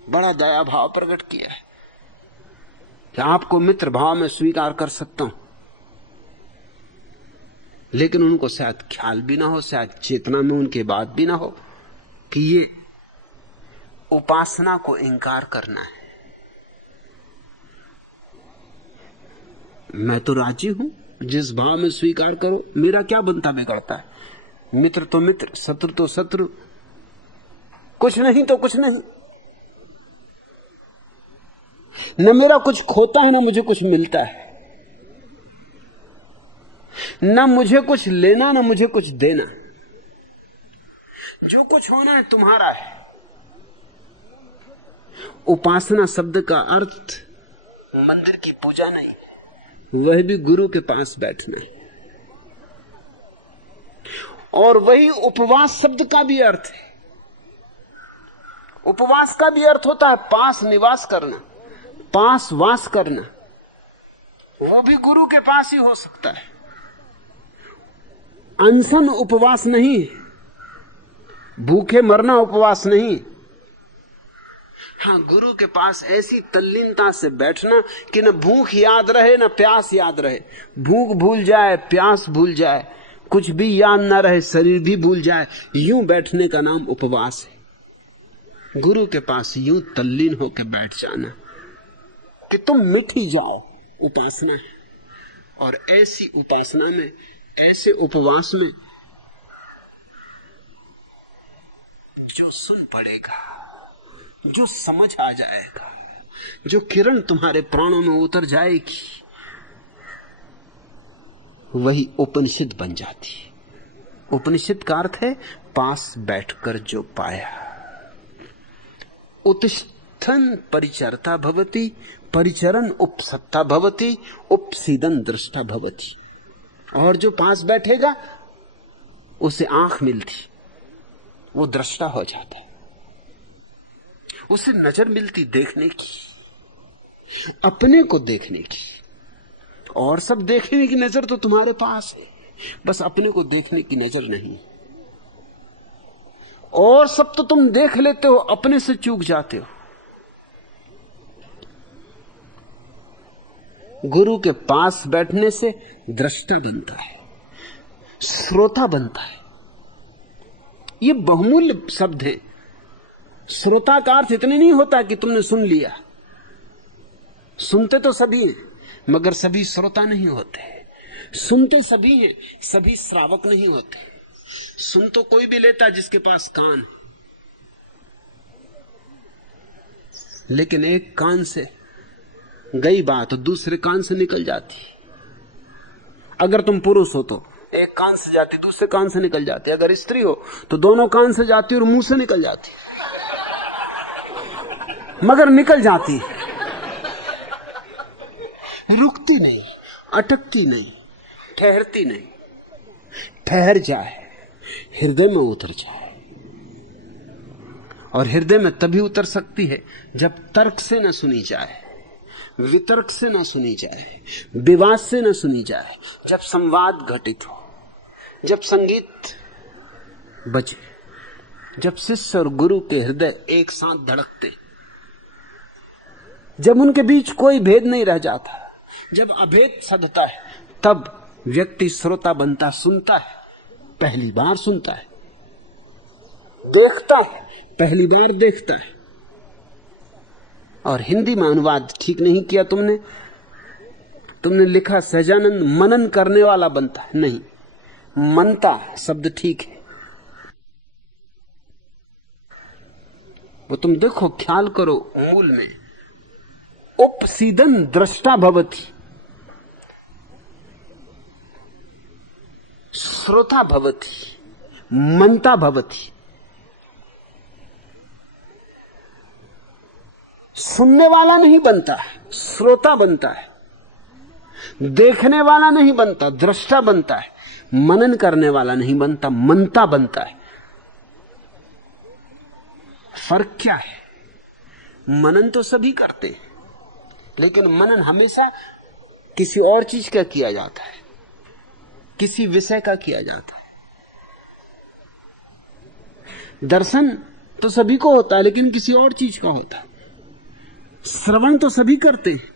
बड़ा दया भाव प्रकट किया है कि आपको मित्र भाव में स्वीकार कर सकता हूं। लेकिन उनको शायद ख्याल भी ना हो, शायद चेतना में उनके बात भी ना हो कि ये उपासना को इंकार करना है। मैं तो राजी हूं, जिस भाव में स्वीकार करो, मेरा क्या बनता बिगड़ता है। मित्र तो मित्र, शत्रु तो शत्रु, कुछ नहीं तो कुछ नहीं। न मेरा कुछ खोता है, न मुझे कुछ मिलता है, न मुझे कुछ लेना, न मुझे कुछ देना। जो कुछ होना है तुम्हारा है। उपासना शब्द का अर्थ मंदिर की पूजा नहीं, वह भी गुरु के पास बैठना है। और वही उपवास शब्द का भी अर्थ है। उपवास का भी अर्थ होता है पास निवास करना, पास वास करना। वो भी गुरु के पास ही हो सकता है। अनशन उपवास नहीं, भूखे मरना उपवास नहीं। हाँ, गुरु के पास ऐसी तल्लीनता से बैठना कि न भूख याद रहे न प्यास याद रहे, भूख भूल जाए, प्यास भूल जाए, कुछ भी याद ना रहे, शरीर भी भूल जाए, यूं बैठने का नाम उपवास है। गुरु के पास यूं तल्लीन होकर बैठ जाना कि तुम मिट ही जाओ, उपासना है। और ऐसी उपासना में, ऐसे उपवास में जो सुन पड़ेगा, जो समझ आ जाएगा, जो किरण तुम्हारे प्राणों में उतर जाएगी, वही उपनिषद बन जाती है। उपनिषद का अर्थ है पास बैठकर जो पाया। उत्तिष्ठन् परिचरता भवति, परिचरन् उपसत्ता भवति, उपसीदन् दृष्टा भवति। और जो पास बैठेगा उसे आंख मिलती, वो दृष्टा हो जाता है, उसे नजर मिलती देखने की, अपने को देखने की। और सब देखने की नजर तो तुम्हारे पास है, बस अपने को देखने की नजर नहीं। और सब तो तुम देख लेते हो, अपने से चूक जाते हो। गुरु के पास बैठने से दृष्टा बनता है, श्रोता बनता है। ये बहुमूल्य शब्द है। श्रोता का अर्थ इतने नहीं होता कि तुमने सुन लिया। सुनते तो सभी हैं, मगर सभी श्रोता नहीं होते। सुनते सभी हैं, सभी श्रावक नहीं होते। सुन तो कोई भी लेता जिसके पास कान, लेकिन एक कान से गई बात तो दूसरे कान से निकल जाती। अगर तुम पुरुष हो तो एक कान से जाती, दूसरे कान से निकल जाती। अगर स्त्री हो तो दोनों कान से जाती और मुंह से निकल जाती, मगर निकल जाती, रुकती नहीं, अटकती नहीं, ठहरती नहीं। ठहर जाए, हृदय में उतर जाए। और हृदय में तभी उतर सकती है जब तर्क से न सुनी जाए, वितर्क से न सुनी जाए, विवाद से न सुनी जाए, जब संवाद घटित हो, जब संगीत बजे, जब शिष्य और गुरु के हृदय एक साथ धड़कते, जब उनके बीच कोई भेद नहीं रह जाता, जब अभेद सधता है, तब व्यक्ति श्रोता बनता, सुनता है, पहली बार सुनता है, देखता है, पहली बार देखता है। और हिंदी में अनुवाद ठीक नहीं किया तुमने लिखा सहजानंद मनन करने वाला बनता है। नहीं, मनता शब्द ठीक है। वो तुम देखो, ख्याल करो मूल में, उपसीदन दृष्टा भवति, श्रोता भवति, मनता भवति। सुनने वाला नहीं बनता, श्रोता बनता है। देखने वाला नहीं बनता, दृष्टा बनता है। मनन करने वाला नहीं बनता, मनता बनता है। फर्क क्या है? मनन तो सभी करते हैं, लेकिन मनन हमेशा किसी और चीज का किया जाता है, किसी विषय का किया जाता है। दर्शन तो सभी को होता है, लेकिन किसी और चीज का होता है। श्रवण तो सभी करते हैं,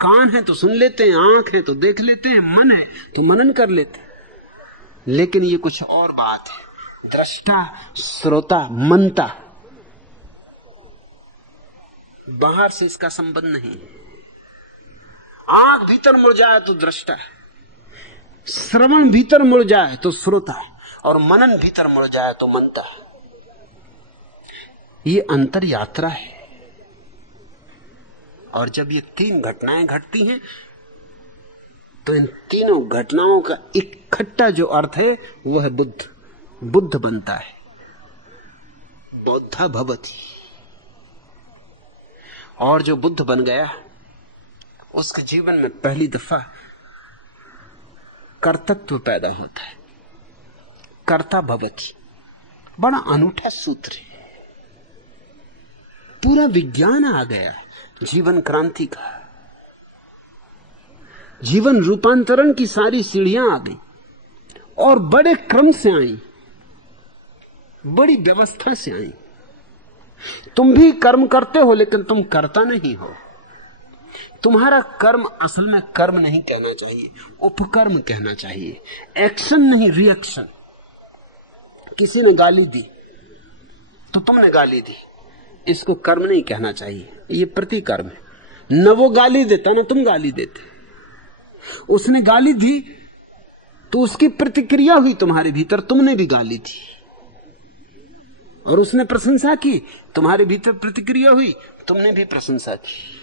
कान है तो सुन लेते हैं, आंख है तो देख लेते हैं, मन है तो मनन कर लेते हैं। लेकिन ये कुछ और बात है, दृष्टा, श्रोता, मनता। बाहर से इसका संबंध नहीं है। आंख भीतर मुड़ जाए तो दृष्टा, श्रवण भीतर मुड़ जाए तो श्रोता, और मनन भीतर मुड़ जाए तो मनता। ये अंतर यात्रा है। और जब ये तीन घटनाएं घटती हैं, तो इन तीनों घटनाओं का इकट्ठा जो अर्थ है वो है बुद्ध। बुद्ध बनता है, बौद्धा भवति। और जो बुद्ध बन गया, उसके जीवन में पहली दफा कर्तृत्व पैदा होता है, कर्ता भवति। बड़ा अनूठा सूत्र है, पूरा विज्ञान आ गया जीवन क्रांति का। जीवन रूपांतरण की सारी सीढ़ियां आ गई। और बड़े क्रम से आई, बड़ी व्यवस्था से आई। तुम भी कर्म करते हो लेकिन तुम करता नहीं हो। तुम्हारा कर्म असल में कर्म नहीं कहना चाहिए, उपकर्म कहना चाहिए। एक्शन नहीं, रिएक्शन। किसी ने गाली दी तो तुमने गाली दी, इसको कर्म नहीं कहना चाहिए, ये प्रतिकर्म है। न वो गाली देता न तुम गाली देते। उसने गाली दी तो उसकी प्रतिक्रिया हुई तुम्हारे भीतर, तुमने भी गाली दी। और उसने प्रशंसा की, तुम्हारे भीतर प्रतिक्रिया हुई, तुमने भी प्रशंसा की।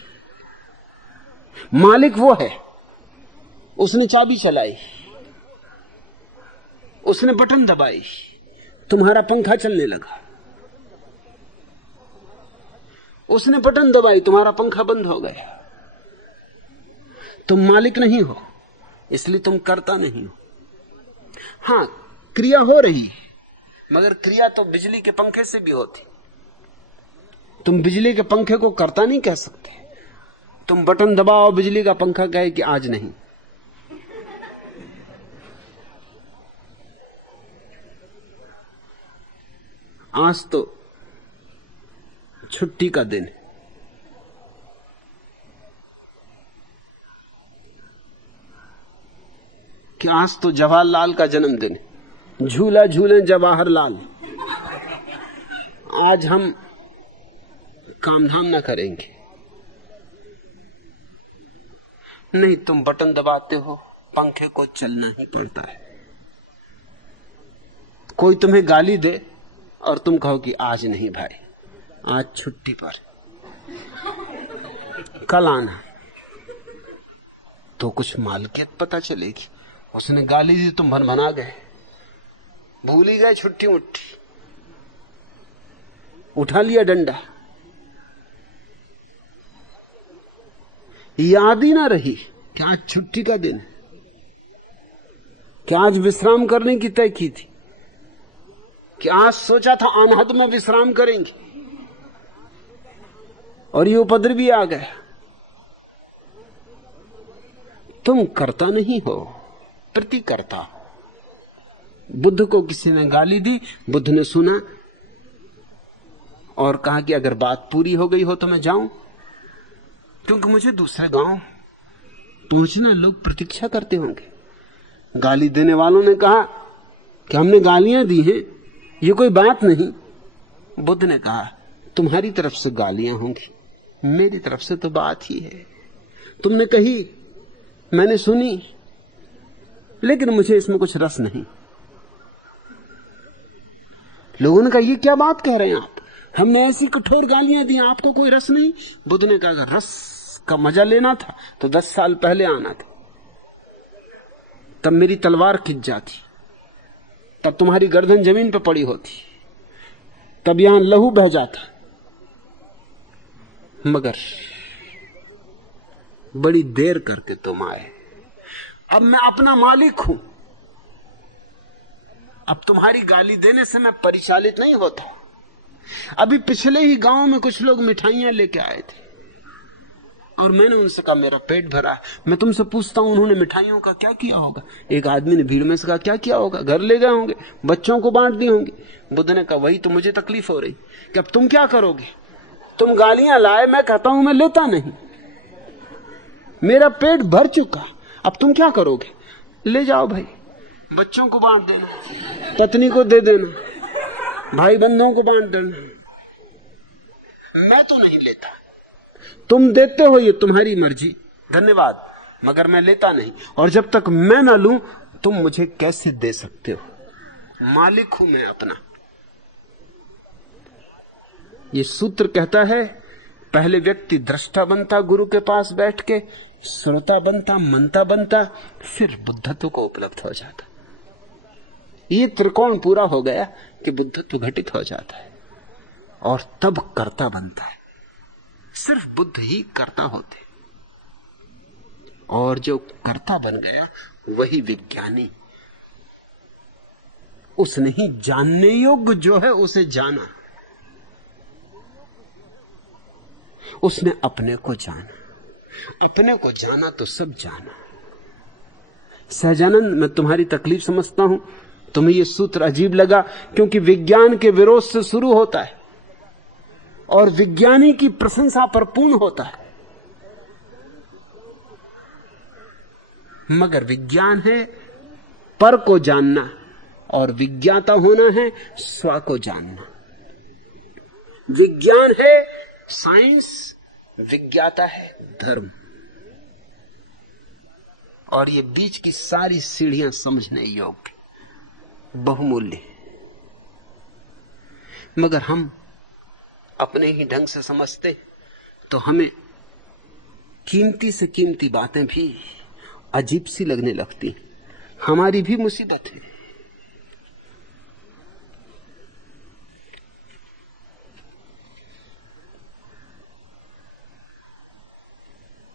मालिक वो है, उसने चाबी चलाई, उसने बटन दबाई, तुम्हारा पंखा चलने लगा। उसने बटन दबाई, तुम्हारा पंखा बंद हो गया। तुम मालिक नहीं हो, इसलिए तुम करता नहीं हो। हां, क्रिया हो रही है, मगर क्रिया तो बिजली के पंखे से भी होती। तुम बिजली के पंखे को करता नहीं कह सकते। तुम बटन दबाओ, बिजली का पंखा कहे कि आज नहीं। आज तो छुट्टी का दिन है, कि आज तो जवाहरलाल का जन्मदिन है, झूला झूले जवाहरलाल। आज हम काम धाम ना करेंगे। नहीं, तुम बटन दबाते हो, पंखे को चलना ही पड़ता है। कोई तुम्हें गाली दे और तुम कहो कि आज नहीं भाई, आज छुट्टी पर, कल आना, तो कुछ मालकियत पता चलेगी। उसने गाली दी, तुम भनभना गए, भूल ही गए छुट्टी मुट्ठी, उठा लिया डंडा, याद ही ना रही कि आज छुट्टी का दिन है, कि आज विश्राम करने की तय की थी, कि आज सोचा था अनहद में विश्राम करेंगे, और ये उपद्रवी आ गया। तुम करता नहीं हो, प्रतिकर्ता। बुद्ध को किसी ने गाली दी, बुद्ध ने सुना और कहा कि अगर बात पूरी हो गई हो तो मैं जाऊं, क्योंकि मुझे दूसरे गांव पहुंचना, लोग प्रतीक्षा करते होंगे। गाली देने वालों ने कहा कि हमने गालियां दी हैं, ये कोई बात नहीं। बुद्ध ने कहा तुम्हारी तरफ से गालियां होंगी, मेरी तरफ से तो बात ही है। तुमने कही, मैंने सुनी, लेकिन मुझे इसमें कुछ रस नहीं। लोगों ने कहा ये क्या बात कह रहे हैं आप, हमने ऐसी कठोर गालियां दी, आपको कोई रस नहीं। बुद्ध ने कहा अगर रस का मजा लेना था तो 10 साल पहले आना था, तब मेरी तलवार खिंच जाती, तब तुम्हारी गर्दन जमीन पर पड़ी होती, तब यहां लहू बह जाता। मगर बड़ी देर करके तुम आए। अब मैं अपना मालिक हूं, अब तुम्हारी गाली देने से मैं परिचालित नहीं होता। अभी पिछले ही गांव में कुछ लोग मिठाइयां लेके आए थे और मैंने उनसे कहा मेरा पेट भरा है। मैं तुमसे पूछता हूं उन्होंने मिठाइयों का क्या किया होगा। एक आदमी ने भीड़ में से कहा क्या किया होगा, घर ले गए होंगे, बच्चों को बांट दी होंगी। बुद्ध ने कहा वही तो मुझे तकलीफ हो रही कि अब तुम क्या करोगे। तुम गालियां लाए, मैं कहता हूं मैं लेता नहीं, मेरा पेट भर चुका, अब तुम क्या करोगे। ले जाओ भाई, बच्चों को बांट देना, पत्नी को दे देना, भाई बंधुओं को बांट देना। मैं तो नहीं लेता, तुम देते हो ये तुम्हारी मर्जी, धन्यवाद, मगर मैं लेता नहीं। और जब तक मैं ना लूं तुम मुझे कैसे दे सकते हो। मालिक हूं मैं अपना। ये सूत्र कहता है पहले व्यक्ति दृष्टा बनता, गुरु के पास बैठ के श्रोता बनता, मनता बनता, फिर बुद्धत्व को उपलब्ध हो जाता। ये त्रिकोण पूरा हो गया कि बुद्धत्व घटित हो जाता है और तब कर्ता बनता है। सिर्फ बुद्ध ही कर्ता होते, और जो कर्ता बन गया वही विज्ञानी। उसने ही जानने योग्य जो है उसे जाना, उसने अपने को जाना। अपने को जाना तो सब जाना। सहजानंद, मैं तुम्हारी तकलीफ समझता हूं। तुम्हें यह सूत्र अजीब लगा क्योंकि विज्ञान के विरोध से शुरू होता है और विज्ञानी की प्रशंसा पर पूर्ण होता है। मगर विज्ञान है पर को जानना और विज्ञाता होना है स्व को जानना। विज्ञान है साइंस, विज्ञाता है धर्म। और ये बीच की सारी सीढ़ियां समझने योग्य, बहुमूल्य। मगर हम अपने ही ढंग से समझते तो हमें कीमती से कीमती बातें भी अजीब सी लगने लगती। हमारी भी मुसीबत है।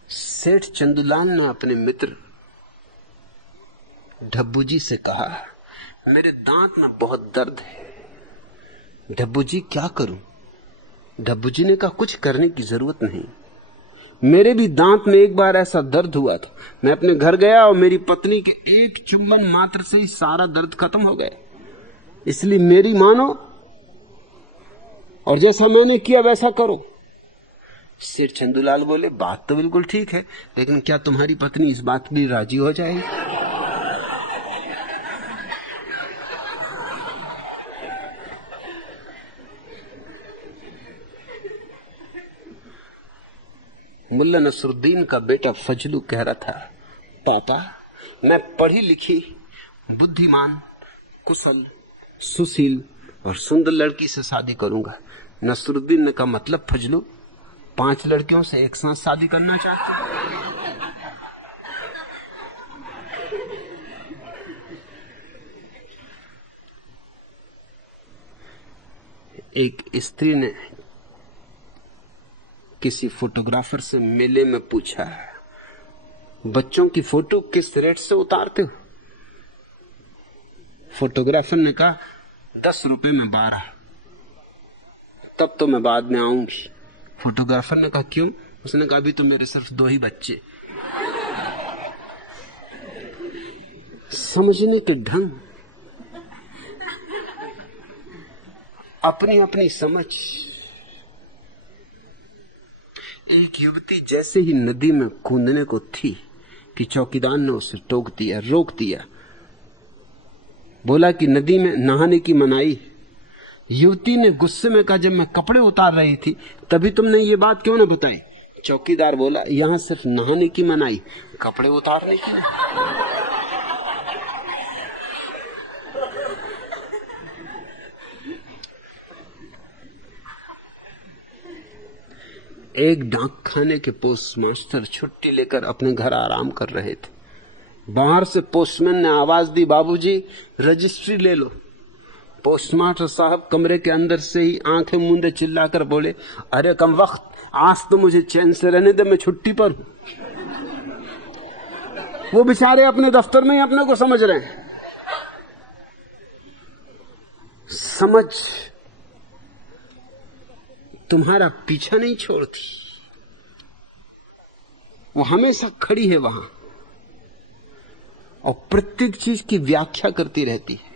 सेठ चंदूलाल ने अपने मित्र ढब्बू जी से कहा, मेरे दांत में बहुत दर्द है। ढब्बू जी क्या करूं? ढब्बू जी ने कहा, कुछ करने की जरूरत नहीं। मेरे भी दांत में एक बार ऐसा दर्द हुआ था। मैं अपने घर गया और मेरी पत्नी के एक चुंबन मात्र से ही सारा दर्द खत्म हो गया। इसलिए मेरी मानो और जैसा मैंने किया वैसा करो। सेठ चंदूलाल बोले, बात तो बिल्कुल ठीक है, लेकिन क्या तुम्हारी पत्नी इस बात के लिए राजी हो जाएगी? मुल्ला नसरुद्दीन का बेटा फजलू कह रहा था, पापा मैं पढ़ी लिखी, बुद्धिमान, कुशल, सुशील और सुंदर लड़की से शादी करूंगा। नसरुद्दीन ने कहा, मतलब फजलू 5 लड़कियों से एक साथ शादी करना चाहते हो? एक स्त्री ने किसी फोटोग्राफर से मेले में पूछा, बच्चों की फोटो किस रेट से उतारते हो? फोटोग्राफर ने कहा, 10 रुपए में 12। तब तो मैं बाद में आऊंगी। फोटोग्राफर ने कहा, क्यों? उसने कहा, अभी तो मेरे सिर्फ 2 ही बच्चे। समझने के ढंग, अपनी अपनी समझ। एक युवती जैसे ही नदी में कूदने को थी कि चौकीदार ने उसे टोक दिया, रोक दिया। बोला कि नदी में नहाने की मनाही। युवती ने गुस्से में कहा, जब मैं कपड़े उतार रही थी तभी तुमने ये बात क्यों न बताई? चौकीदार बोला, यहां सिर्फ नहाने की मनाही, कपड़े उतारने की। एक डाक खाने के पोस्टमास्टर छुट्टी लेकर अपने घर आराम कर रहे थे। बाहर से पोस्टमैन ने आवाज दी, बाबूजी रजिस्ट्री ले लो। पोस्टमास्टर साहब कमरे के अंदर से ही आंखें मूंदे चिल्लाकर बोले, अरे कम वक्त, आज तो मुझे चैन से रहने दे, मैं छुट्टी पर हूं। वो बेचारे अपने दफ्तर में ही अपने को समझ रहे हैं। समझ तुम्हारा पीछा नहीं छोड़ती, वो हमेशा खड़ी है वहां और प्रत्येक चीज की व्याख्या करती रहती है।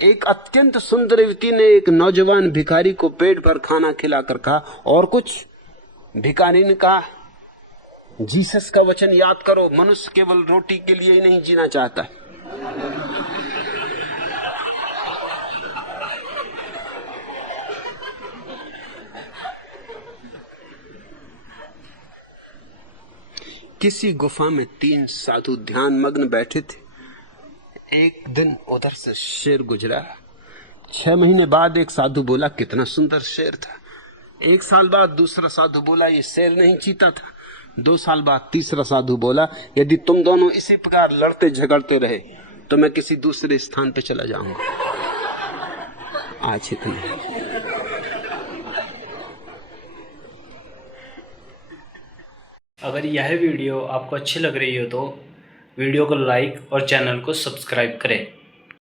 एक अत्यंत सुंदर युवती ने एक नौजवान भिखारी को पेट भर खाना खिलाकर कहा, और कुछ? भिखारी ने कहा, जीसस का वचन याद करो, मनुष्य केवल रोटी के लिए ही नहीं जीना चाहता। किसी गुफा में 3 साधु ध्यान मग्न बैठे थे। एक दिन उधर से शेर गुजरा। 6 महीने बाद एक साधु बोला, कितना सुंदर शेर था। 1 साल बाद दूसरा साधु बोला, ये शेर नहीं चीता था। 2 साल बाद तीसरा साधु बोला, यदि तुम दोनों इसी प्रकार लड़ते झगड़ते रहे तो मैं किसी दूसरे स्थान पे चला जाऊंगा। आज इतना। अगर यह वीडियो आपको अच्छी लग रही हो तो वीडियो को लाइक और चैनल को सब्सक्राइब करें।